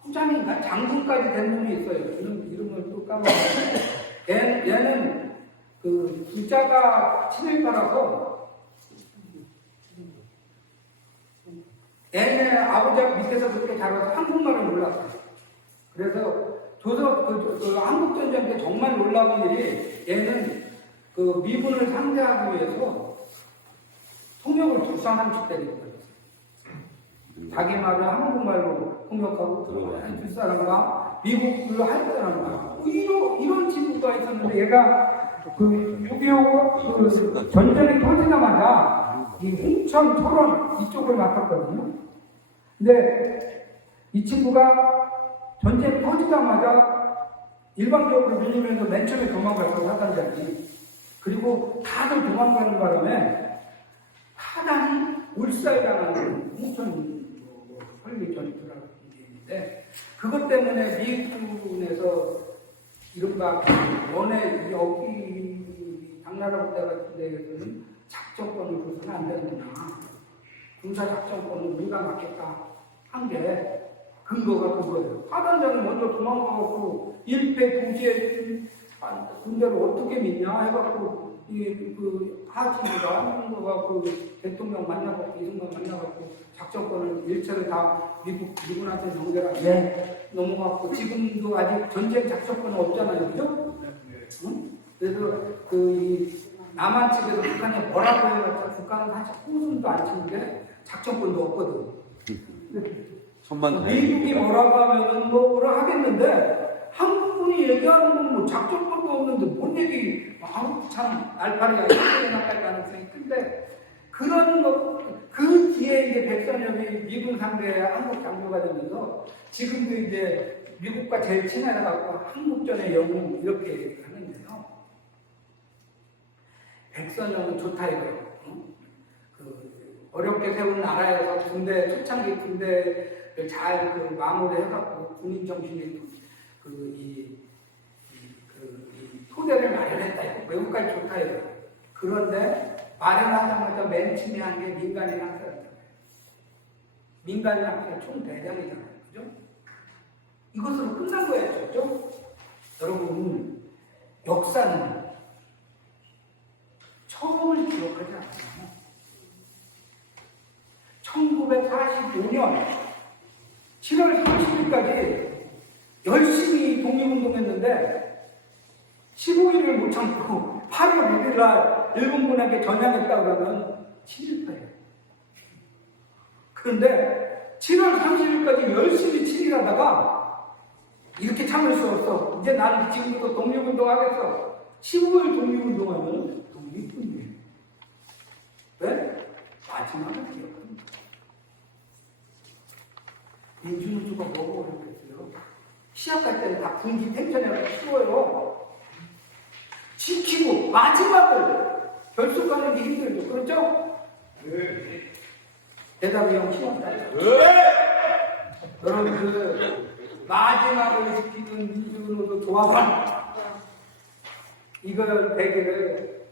소장인가 장군까지 된 놈이 있어요. 이름을 또 까먹었는데 얘는 그 부자가 친일파라서 얘네 아버지가 밑에서 그렇게 자라서 한국말을 몰랐어요. 그래서 그 한국전쟁 때 정말 놀라운 일이 얘는 그 미군을 상대하기 위해서 통역을 두 사람씩 때리거든요. 자기 말을 한국말로 통역하고 두 사람과 미국을 할 사람과 이런 친구가 있었는데 얘가 그 6.25 그 전쟁이 터지자마자 이 홍천, 철원 이쪽을 맡았거든요. 근데 이 친구가 전쟁이 터지자마자 일방적으로 밀리면서 맨 처음에 도망갔어, 사단장이. 그리고 다들 도망가는 바람에 타당이 울살당하는 홍천 설리 전투라는 게 있는데 그것 때문에 미군에서 이른바 원해 여기 당나라 부대 같은 데에서는 작전권을 줘서는 안 되는구나. 군사 작전권을 우리가 맡겠다 한 게 근거가 그거예요. 사단장이 먼저 도망가고 1패 2시에 군대를 어떻게 믿냐 해갖고 그 하지가 한국과 그 대통령 만나갖고 이승만 만나갖고 작전권을 일체를 다 미군한테 넘겨라. 넘어갔고 지금도 아직 전쟁 작전권은 없잖아요, 그죠? 응? 그래서 이 남한 측에서 북한이 뭐라고 해봤자 북한은 사실 호순도 안 치는 게 작전권도 없거든. 미국이 뭐라고 하면은 뭐라 하겠는데 한국군이 얘기하는 건 뭐 작전권도 없는데 뭔 얘기 참 날파리야 이렇게 나갈 가능성이 큰데 그런 그 뒤에 이제 백선엽이 미군 상대에 한국 장교가 되면서 지금도 이제 미국과 제일 친해져갖고 한국전의 영웅 이렇게 하는데요. 백선엽은 좋다 이거예요. 그 어렵게 세운 나라에서 초창기 군대를 잘 마무리해갖고 군인 정신이 이 토대를 마련했다 이거 외국까지 좋다 이거. 그런데 마련하자마자 맨 처음에 한 게 민간인 학살이잖아요. 민간인 학살 총대장이잖아요, 그죠? 이것으로 끝난 거예요, 그죠? 여러분 역사는 처음을 기억하지 않아요. 1945년 7월 30일까지 열심히 독립운동했는데 15일을 못 참고 8월 6일 날 일본군에게 전향했다 그러면 친일파예요. 그런데 7월 30일까지 열심히 친일하다가 이렇게 참을 수 없어. 이제 나는 지금부터 독립운동 하겠어. 15일 독립운동하면 독립운동이에요. 왜? 마지막을 기억합니다. 민주노조가 뭐고 그랬겠어요? 시합할 때는 다 군기 탱천해서 쉬워요. 지키고 마지막을 결속하는 게 힘들죠. 그렇죠? 네. 대답이 형 쉬웠다. 여러분 그 마지막을 지키는 민주노조 조합원 이걸 되기를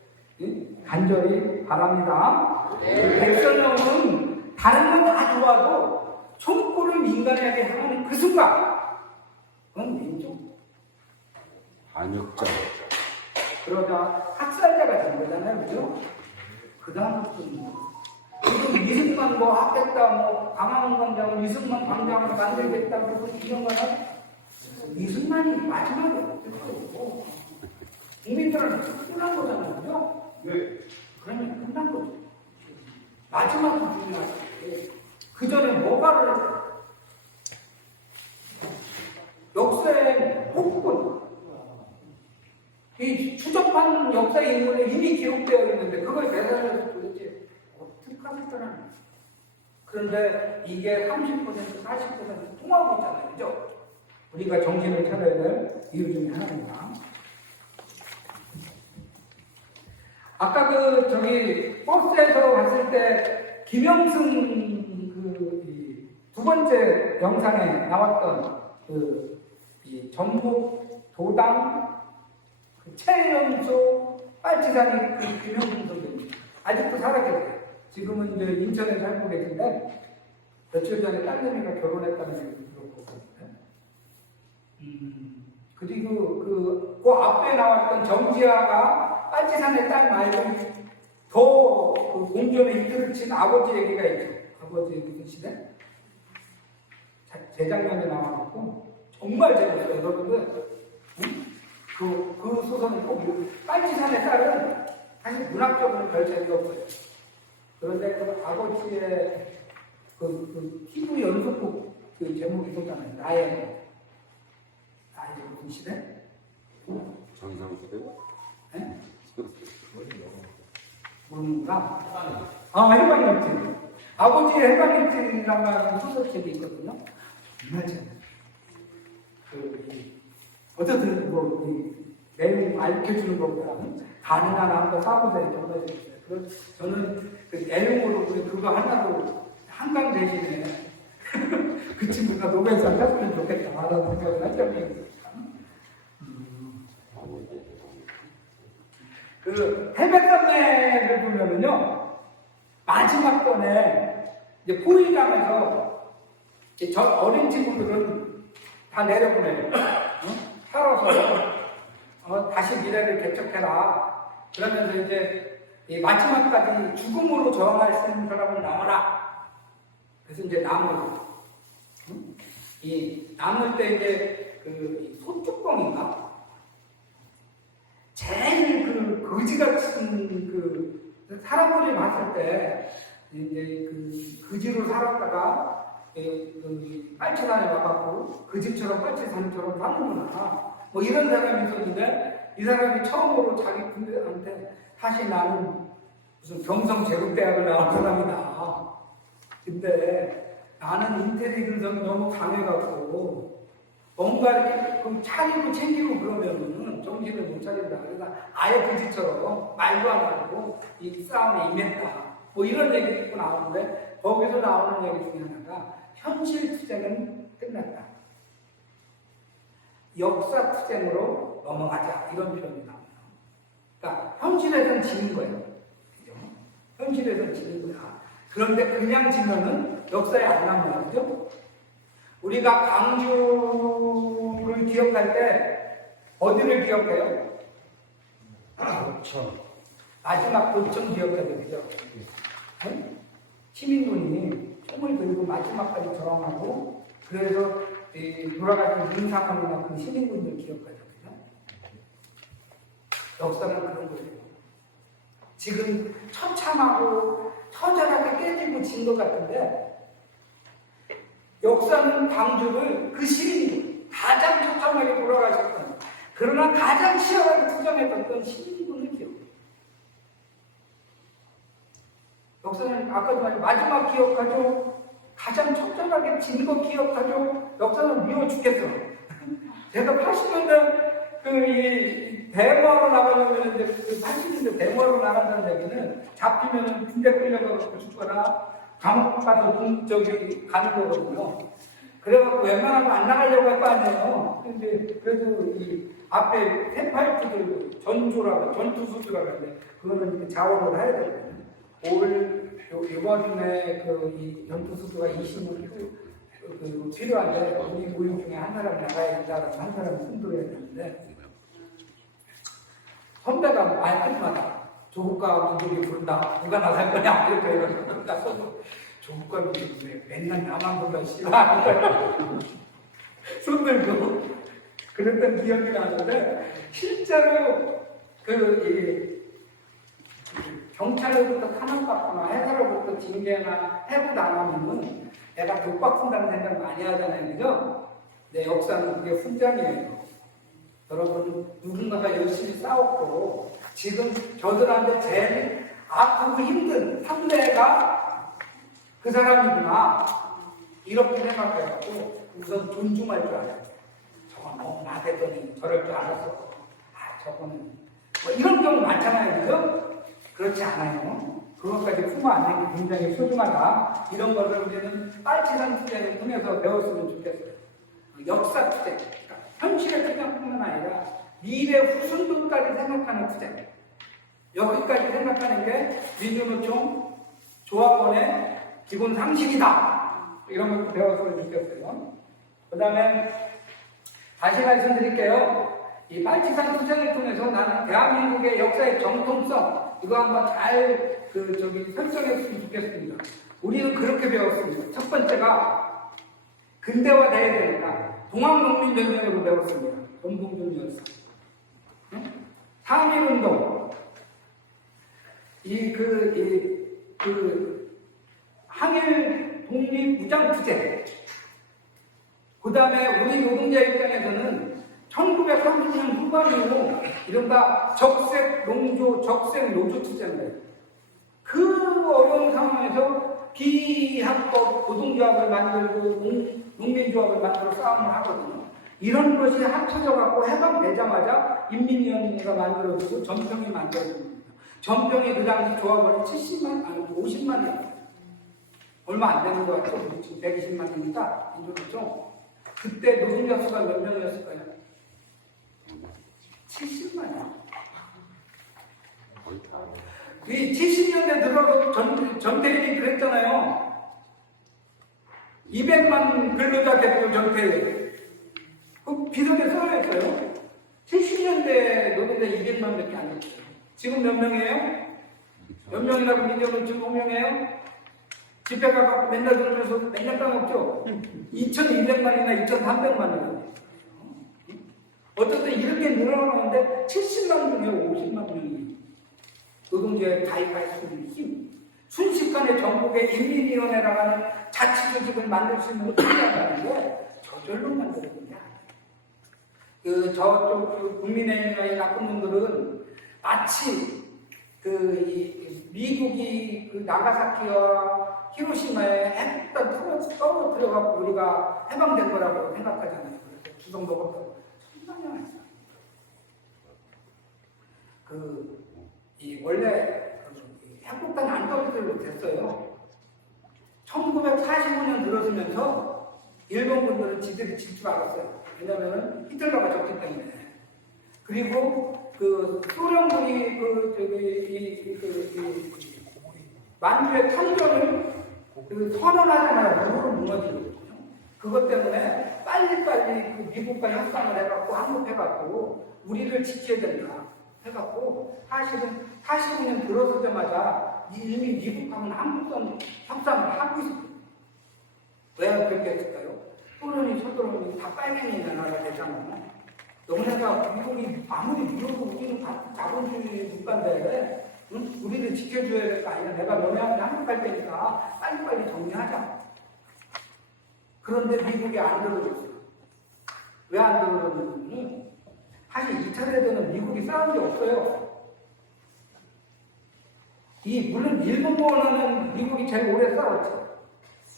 간절히 바랍니다. 백선영은 다른 건 다 좋아도 총구를 민간에게 향하는 그 순간 그건 민족 반역자. 그러다 학살자가 된 거잖아요. 그죠? 그 다음부터 지금 이승만 뭐 하겠다, 뭐 강화문 광장을 이승만 광장으로 만들겠다, 그리고 이런 거는 이승만이 마지막에 없을 거고 국민들은 끝난 거잖아요. 그죠? 네. 그러면 끝난 거죠. 마지막으로 중요하지. 그 전에 뭐가를 했어요? 역사의 폭군. 이 추적한 역사의 인물에 이미 기록되어 있는데 그걸 대단해서 도대체 어떻게 하겠더라는 거예요. 그런데 이게 30%, 40% 통하고 있잖아요. 그죠? 우리가 정신을 차려야 될 이유 중에 하나입니다. 아까 버스에서 봤을 때 김영승 두 번째 영상에 나왔던 이 전북 도당 최연소 빨치산이 김영승 선생님 아직도 살아계세요. 지금은 이제 인천에 살고 계신데 며칠 전에 딸내미가 결혼했다는 얘기도 들었거든요. 그리고 그 앞에 나왔던 정지아가 빨치산의 딸 말고 더 그 공존에 이틀을 친 아버지 얘기가 있죠. 아버지 무슨 시대? 재작년에 나와갖고 정말 재밌어요. 여러분들 그 소설은 꼭 빨치산의 딸은 사실 문학적으로 별 재미없어요. 그런데 그 아버지의 그 피부 연속곡 그 제목이 있었잖아요. 나의 무슨 시대? 정상시대? 네? 뭔가? 해방일진. 아버지의 해방일진이라는 소설책이 있거든요. 정말 재밌어요. 어쨌든 내용 알려주는 것보다는 가능한 한번 사고자에 정말 재밌어요. 저는 그 내용으로 그거 하나로 한강 대신에 그 친구가 노벨상 탔으면 좋겠다라는 생각을 한 적이 있어요. 그 해백산맥을 보면은요, 마지막 번에 이제 포위당해서 저 어린 친구들은 다 내려보내요. 살아서 다시 미래를 개척해라. 그러면서 이제 이 마지막까지 죽음으로 저항할 수 있는 사람은 남아라. 그래서 이제 남을 이 남을 때 이제 그 소뚜껑인가? 제일 그 거지 같은 그 사람들이 봤을 때 이제 그 거지로 살았다가 그 빨치산에 와갖고 거지처럼 빨치산처럼 사는구나. 뭐 이런 사람이 있었는데 이 사람이 처음으로 자기 군대한테 사실 나는 무슨 경성제국대학을 나온 사람이다. 근데 나는 인테리 근성이 너무 강해갖고 뭔가 이렇게 차리고 챙기고 그러면은 정신을 못 차린다. 그러니까 아예 그지처럼 말도 안 하고 이 싸움에 임했다. 뭐 이런 얘기 듣고 나오는데 거기서 나오는 얘기 중에 하나가 현실 투쟁은 끝났다. 역사 투쟁으로 넘어가자. 이런 표현이 나옵니다. 그러니까 현실에서는 지는 거예요. 그죠? 현실에서는 지는 거야. 그런데 그냥 지면은 역사에 안 남는 거죠. 우리가 광주를 기억할 때 어디를 기억해요? 그렇죠. 마지막 도청 기억해야 되죠. 네? 시민군이 총을 들고 마지막까지 저항하고 그래서 돌아가신 윤상원이나 그 시민군들 기억하죠. 그죠? 역사는 그런 거예요. 지금 처참하고 처절하게 깨지고 진 것 같은데 역사는 광주를 그 시민들 다 가장 처참하게 돌아가셨던, 그러나 가장 치열하게 투쟁했던 시민군을 기억해요. 역사는 아까도 말했지만 마지막 기억하죠. 가장 처참하게 진 거 기억하죠. 역사는 미워 죽겠어. 제가 80년대 이 대모하러 나가려면 이제 80년대 대모하러 나간다는 얘기는 잡히면 군대 끌려가서 죽거나 감옥 가서 저기 가는 거거든요. 그래갖고 웬만하면 안 나가려고 할 거 아니에요. 근데 그래도 이 앞에 해파이트들 전투수주라고 하는데 그거는 이렇게 자원을 해야 되거든요. 이번에 이 전투수주가 20명 필요한데 우리 모임 중에 한 사람이 나가야 된다라고 한 사람이 흔들어야 되는데 선배가 말 끝마다 조국과 민족이 부른다. 누가 나갈 거냐? 이렇게 나서도 조국과 민족이 왜 맨날 나만 본다 싫어. 손 들고 그랬던 기억이 나는데 실제로 경찰로부터 탄압받거나 해설로부터 징계나 해고 당하면은 내가 독박쓴다는 생각 많이 하잖아요. 그죠? 내 역사는 그게 훈장이에요. 여러분, 누군가가 열심히 싸웠고, 지금 저들한테 제일 아프고 힘든 상대가 그 사람이구나. 이렇게 생각해갖고, 우선 존중할 줄 알아요. 저건 너무 나대더니 저럴 줄 알았어. 저거는. 뭐 이런 경우 많잖아요. 그죠? 그렇지 않아요. 그것까지 품어 안는 게 굉장히 소중하다. 이런 것을 우리는 빨치산 투쟁을 통해서 배웠으면 좋겠어요. 역사 투쟁, 그러니까 현실의 투쟁뿐만 아니라 미래 후순들까지 생각하는 투쟁. 여기까지 생각하는 게 민주노총 조합원의 기본 상식이다. 이런 것도 배웠으면 좋겠어요. 그 다음에 다시 말씀드릴게요. 이 빨치산 투쟁을 통해서 나는 대한민국의 역사의 정통성, 이거 한번 잘 설정했으면 좋겠습니다. 우리는 그렇게 배웠습니다. 첫 번째가 근대화돼야 되니까 동학농민전쟁으로 배웠습니다. 동북전이었어. 3.1운동, 항일 독립무장투쟁. 그 다음에 우리 노동자 입장에서는 1930년 후반 이후 이른바 적색 농조, 적색 노조 투쟁을 그 어려운 상황에서 비합법 노동조합을 만들고 농민조합을 만들어 싸움을 하거든요. 이런 것이 합쳐져 갖고 해방되자마자 인민위원회가 만들어지고 전평이 만들어집니다. 전평이 그 당시 조합원이 50만이에요. 얼마 안 되는 것 같죠? 지금 120만이니까 인조죠. 그때 노동자 수가 몇 명이었을까요? 70만이요. 이 70년대 들어서 전태일이 그랬잖아요. 200만 근로자 대표 전태일. 그 비석에 써야했어요. 70년대 노동자 200만 밖에 안 됐어요. 지금 몇 명이에요? 몇 명이라고 민정은 지금 5명이에요? 집회 가갖고 맨날 들으면서 맨날 까먹죠? 2,200만이나 2,300만이나. 어쨌든 이렇게 늘어나는데 70만 중에 50만 명이 노동조합에 가입할 수 있는 힘. 순식간에 전국의 인민위원회라고 하는 자치조직을 만들 수 있는 힘이라는 게 저절로 만들어진 게 아니에요. 저쪽 국민의힘의 나쁜 놈들은 마치 미국이 나가사키와 히로시마에 핵弹떨어뜨려갖고 우리가 해방된 거라고 생각하잖아요. 그래서 주성복합도 천만이 아니죠. 원래 핵폭탄이 안 떨어뜨려 됐어요. 1945년 들어서면서 일본 군들은 지들이 질 줄 알았어요. 왜냐면은 히틀러가 졌기 때문에. 그리고 소련군이 만주의 참전을 선언하자마자 무릎을 무너지거든요. 그것 때문에 빨리빨리 미국과 협상을 해갖고 한국해갖고 우리를 지켜야 된다 해갖고 사실은 45년 들어서자마자 이미 미국하고는 한국선 협상을 하고 있었어요. 왜 그렇게 했을까요? 소련이 서두르니 다 빨갱이 나라가 되잖아요. 너네가 미국이 아무리 미국도 우리는 자본주의 국가인데 우리를 지켜줘야 될 거 아니야. 내가 너네한테 한국 갈 테니까 빨리빨리 정리하자. 그런데 미국이 안 들어줬어요. 왜 안 들어오냐면 사실 2차 대전은 미국이 싸운 게 없어요. 물론 일본보다는 미국이 제일 오래 싸웠죠.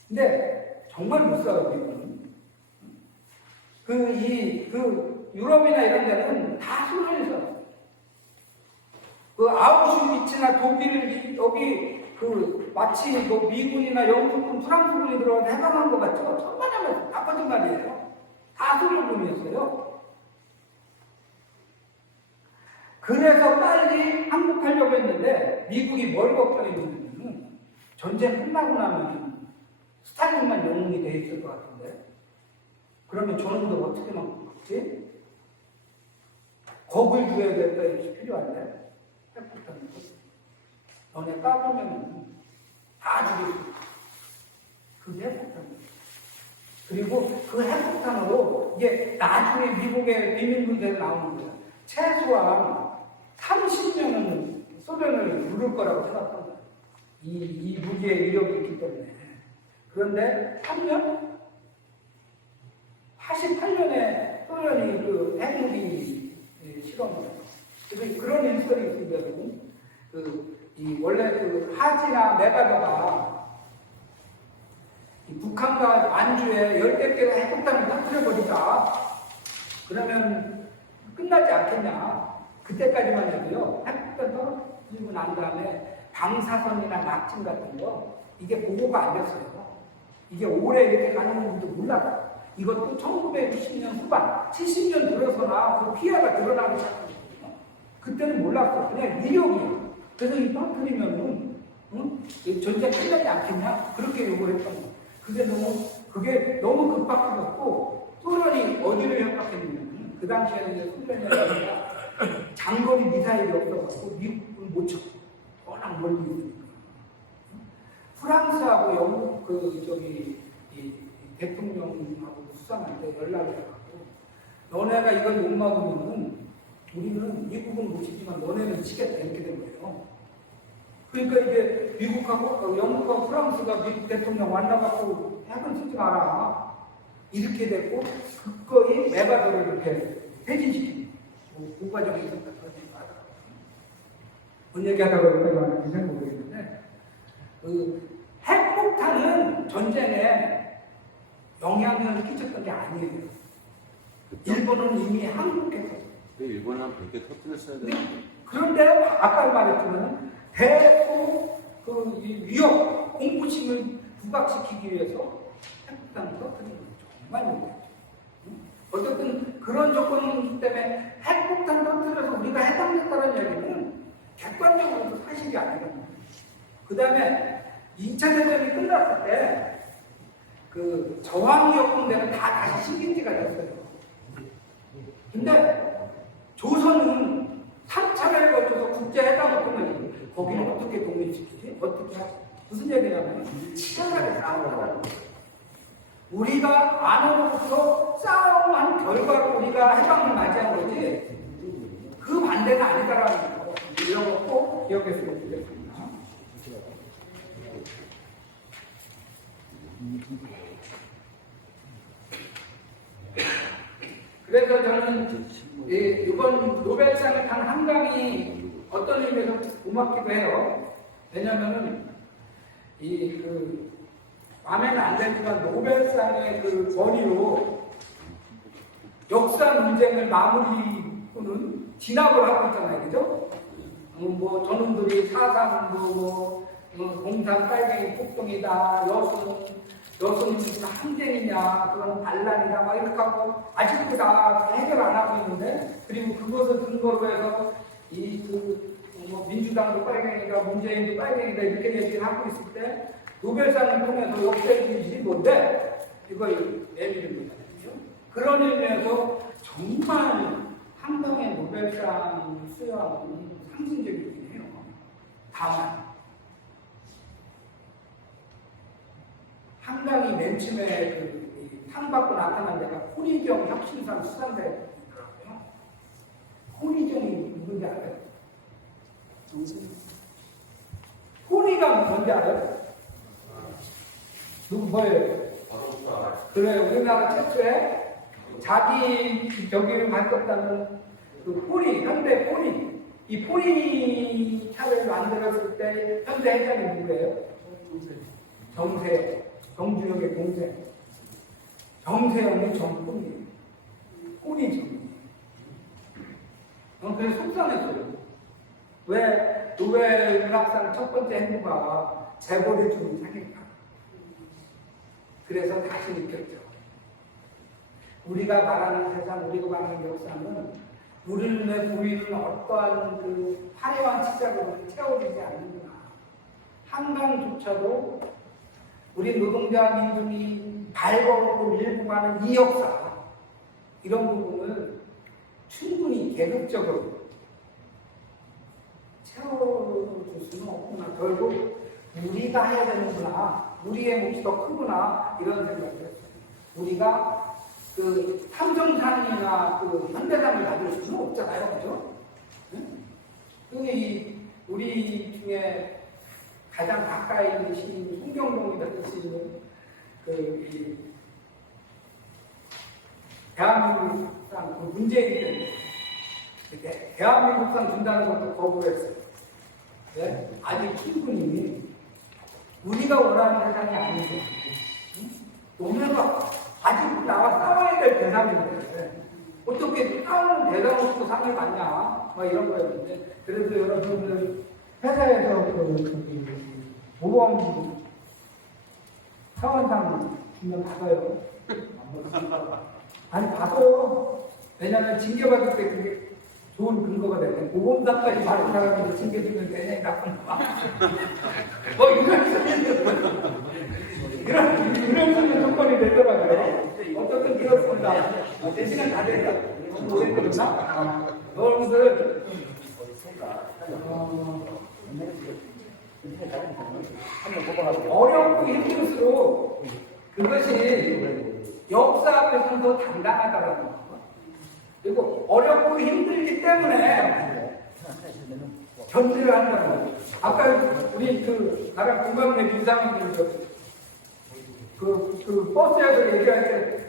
근데 정말 못 싸워요, 미국은. 유럽이나 이런 데는 다 소련이 싸웠어요. 아우슈비츠나 독일, 여기 마치 미군이나 영국군, 프랑스군이 들어와서 해방한 것 같죠? 천만에만 다 거짓말이에요. 다 소련군이었어요. 그래서 빨리 항복하려고 했는데 미국이 뭘 걱정했냐면 전쟁 끝나고 나면 스탈린만 영웅이 돼 있을 것 같은데 그러면 저놈들 어떻게 막지? 겁을 줘야 될까 이것이 필요한데 핵폭탄을 너네 까보면 다 죽일 수 있어. 그게 핵폭탄이에요. 그리고 그 핵폭탄으로 이게 나중에 미국의 비밀문제가 나오는 거예요. 최소한 30년은 소련을 누를 거라고 생각합니다. 이 무기의 위력이 있기 때문에. 그런데 3년? 88년에 소련이 핵무기 실험을 해요. 그래서 그런 일설이 있습니다, 여러분. 원래 하지나 메가더가 북한과 만주에 열댓 개의 핵폭탄을 터뜨려버리자. 그러면 끝나지 않겠냐. 그때까지만 해도요, 핵폭탄 떨어지고 난 다음에 방사선이나 낙진 같은 거, 이게 보고가 안 됐어요. 이게 오래 이렇게 가는 건지도 몰라요. 이것도 1960년 후반, 70년 들어서나 그 피해가 드러나기 시작했거든요. 그때는 몰랐어. 그냥 위력이야. 그래서 이 터뜨리면은, 전쟁 끝나지 않겠냐? 그렇게 요구를 했던 거예요. 그게 너무 급박해갖고, 소련이 어디를 협박했냐면, 그 당시에는 소련이 아니라 장거리 미사일이 없어갖고 미국은 못 쳐. 워낙 멀리 있으니까. 프랑스하고 영국 이 대통령하고 수상한테 연락을 해갖고 너네가 이걸 못 막으면은 우리는 미국은 못 치지만 너네는 치겠다 이렇게 된 거예요. 그러니까 이제 미국하고 영국하고 프랑스가 미국 대통령 만나갖고 핵은 쓰지 마라 이렇게 됐고 그거에 메가더를 이렇게 폐지시킨 국가적인 선택을 뭔 얘기하다가 여기까지 왔는지 모르겠는데 핵폭탄은 전쟁에 영향을 끼쳤던 게 아니에요. 일본은 이미 항복했어요. 일본은 한 100개 터뜨렸어야 되는데. 그런데 아까 말했지만 대폭 위협, 공포심을 부각시키기 위해서 핵폭탄을 터뜨리는 거죠. 정말 못했죠. 어쨌든 그런 조건 때문에 핵폭탄 터뜨려서 우리가 해당됐다는 얘기는 객관적으로도 사실이 아니거든요. 그 다음에 2차 대전이 끝났을 때 저항이었던 데는 다 다시 식인지가 됐어요. 근데 조선은 3차를 거쳐서 국제회담을 끝내고 거기는 어떻게 독립시키지? 어떻게 하지? 무슨 얘기냐면 치열하게 싸우더라고요. 우리가 안으로부터 싸움한 결과로 우리가 해방을 맞이한 거지 그 반대는 아니다라는 거 이런 거 꼭 기억했으면 좋겠습니다. 그래서 저는 이번 노벨상을 탄 한강이 어떤 의미에서 고맙기도 해요. 왜냐면은 마음에는 안 들지만 노벨상의 권위로 역사 논쟁을 마무리하는 진압을 하고 있잖아요, 그죠? 저놈들이 4.3 공산 빨갱이 폭동이다, 여성이 무슨 항쟁이냐, 그런 반란이다, 막 이렇게 하고, 아직도 다 해결 안 하고 있는데, 그리고 그것을 근거로 해서, 민주당도 빨갱이다, 문재인도 빨갱이다, 이렇게 얘기를 하고 있을 때, 노벨상을 통해서 역사인지 뭔데, 이걸 내밀는 거거든요. 그런 의미에서 정말 한강의 노벨상 수여하는 상징적이긴 해요. 다만, 한강이 맨 처음에 상 받고 나타난 데가 혼이경 혁신상 수상대더라고요. 혼이경이 누군지 알아요? 혼이가 뭔지 알아요? 누구 뭐예요? 그래, 우리나라 최초의 자기 저기를 만들었다는 그 뿌리, 현대 뿌리, 이 뿌리 차를 만들었을 때 현대 회장이 누구예요? 정세영, 정주영의 동생. 정세영의 정뿌리, 뿌리 정. 그래서 속상했어요. 왜 문학상 첫 번째 행보가 재벌을 주는 상일까? 그래서 다시 느꼈죠. 우리가 말하는 세상, 우리가 말하는 역사는 우리의 보이는 어떠한 그 화려한 시작으로 채워지지 않는구나. 한강조차도 우리 노동자 민중이 발버둥을 밀고 가는 이 역사, 이런 부분을 충분히 계급적으로 채워줄 수는 없구나. 결국 우리가 해야 되는구나. 우리의 몫이 더 크구나. 이런 생각을 했어요. 우리가 그 삼성산이나 그 현대산을 받을 수는 없잖아요. 그죠? 우리 중에 가장 가까이 있는 시인 송경동이 받을 수 있는 이 대한민국상 그 문재인이 됐는데 대한민국상 준다는 것도 거부했어요. 네? 아직 충분히 우리가 원하는 세상이 아니죠. 오면서 아직 나와 싸워야 될 대상인데 어떻게 싸우는 대상 없고 상을 받냐 막 이런 거였는데, 그래서 여러분들 회사에서 모범 사원상 주면 받아요. 아니 받아요. 왜냐면 징계받을 때 그게 좋은 근거가 되네. 모범상까지 받은 사람인데 징계주면 되냐 나쁜 거. 뭐 이런 조건이 되더라고요. 어쨌든 그렇습니다. 시간 다 됐다. 오래됐나? 여러분들 어렵고 힘들수록 그것이 역사 앞에서는 더 당당하다는 거. 그리고 어렵고 힘들기 때문에 견제를 한다는 거. 아까 우리 나랑 공감대 비상인들 그 버스에서 얘기할 때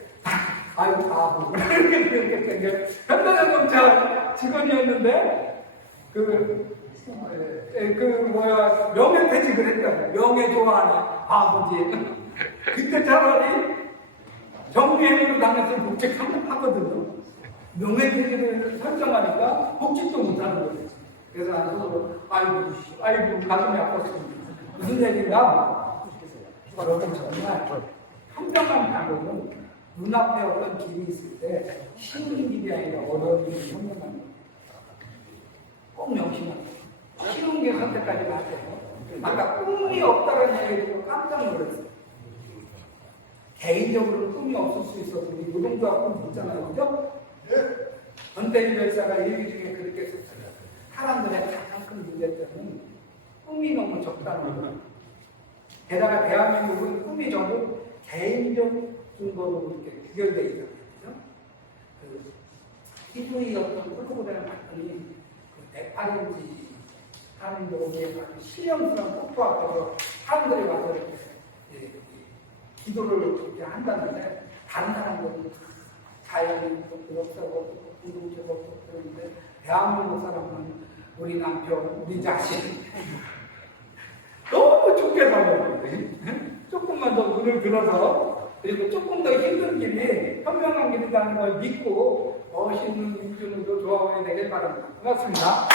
아유 바보 이렇게 생겨. 현대자동차 직원이었는데 명예퇴직을 했다고. 명예 좋아하냐 바보지. 그때 차라리 정비행위로 당했으면 복직하거든요. 명예퇴직을 설정하니까 복직도 못하는 거예요. 그래서 나도 아이고 가슴이 아팠습니다. 무슨 얘기인가? 여러분 정말 현명한 단어는 눈앞에 어떤 길이 있을 때 쉬운 길이 아니라 어려운 길이 현명한 거예요. 꼭 명심하세요. 쉬운 게 선택하지 마세요. 아까 꿈이 없다는 얘기 듣고 깜짝 놀랐어요. 개인적으로 꿈이 없을 수 있어서 우리 노동조합 꿈 있잖아요. 그죠? 전태일 열사가 일기 중에 그렇게 썼어요. 사람들의 가장 큰 문제점은 꿈이 너무 적다는 거예요. 게다가 대한민국은 꿈이 전부 개인적 증거로 이렇게 규결되어 있잖아요. TV의 어떤 프로그램을 봤더니 네팔인지 하는 여기에 실형수랑 폭포 앞에서 사람들이 와서 이렇게 기도를 이렇게 한다는데, 다른 사람들은 자연이 없고 공동체가 없고 그러는데, 대한민국 사람은 우리 남편, 우리 자식 너무 좋게 살아요. 조금만 더 눈을 들어서, 그리고 조금 더 힘든 길이 현명한 길이라는 걸 믿고 멋있는 민주노조 조합원이 되길 바랍니다. 고맙습니다.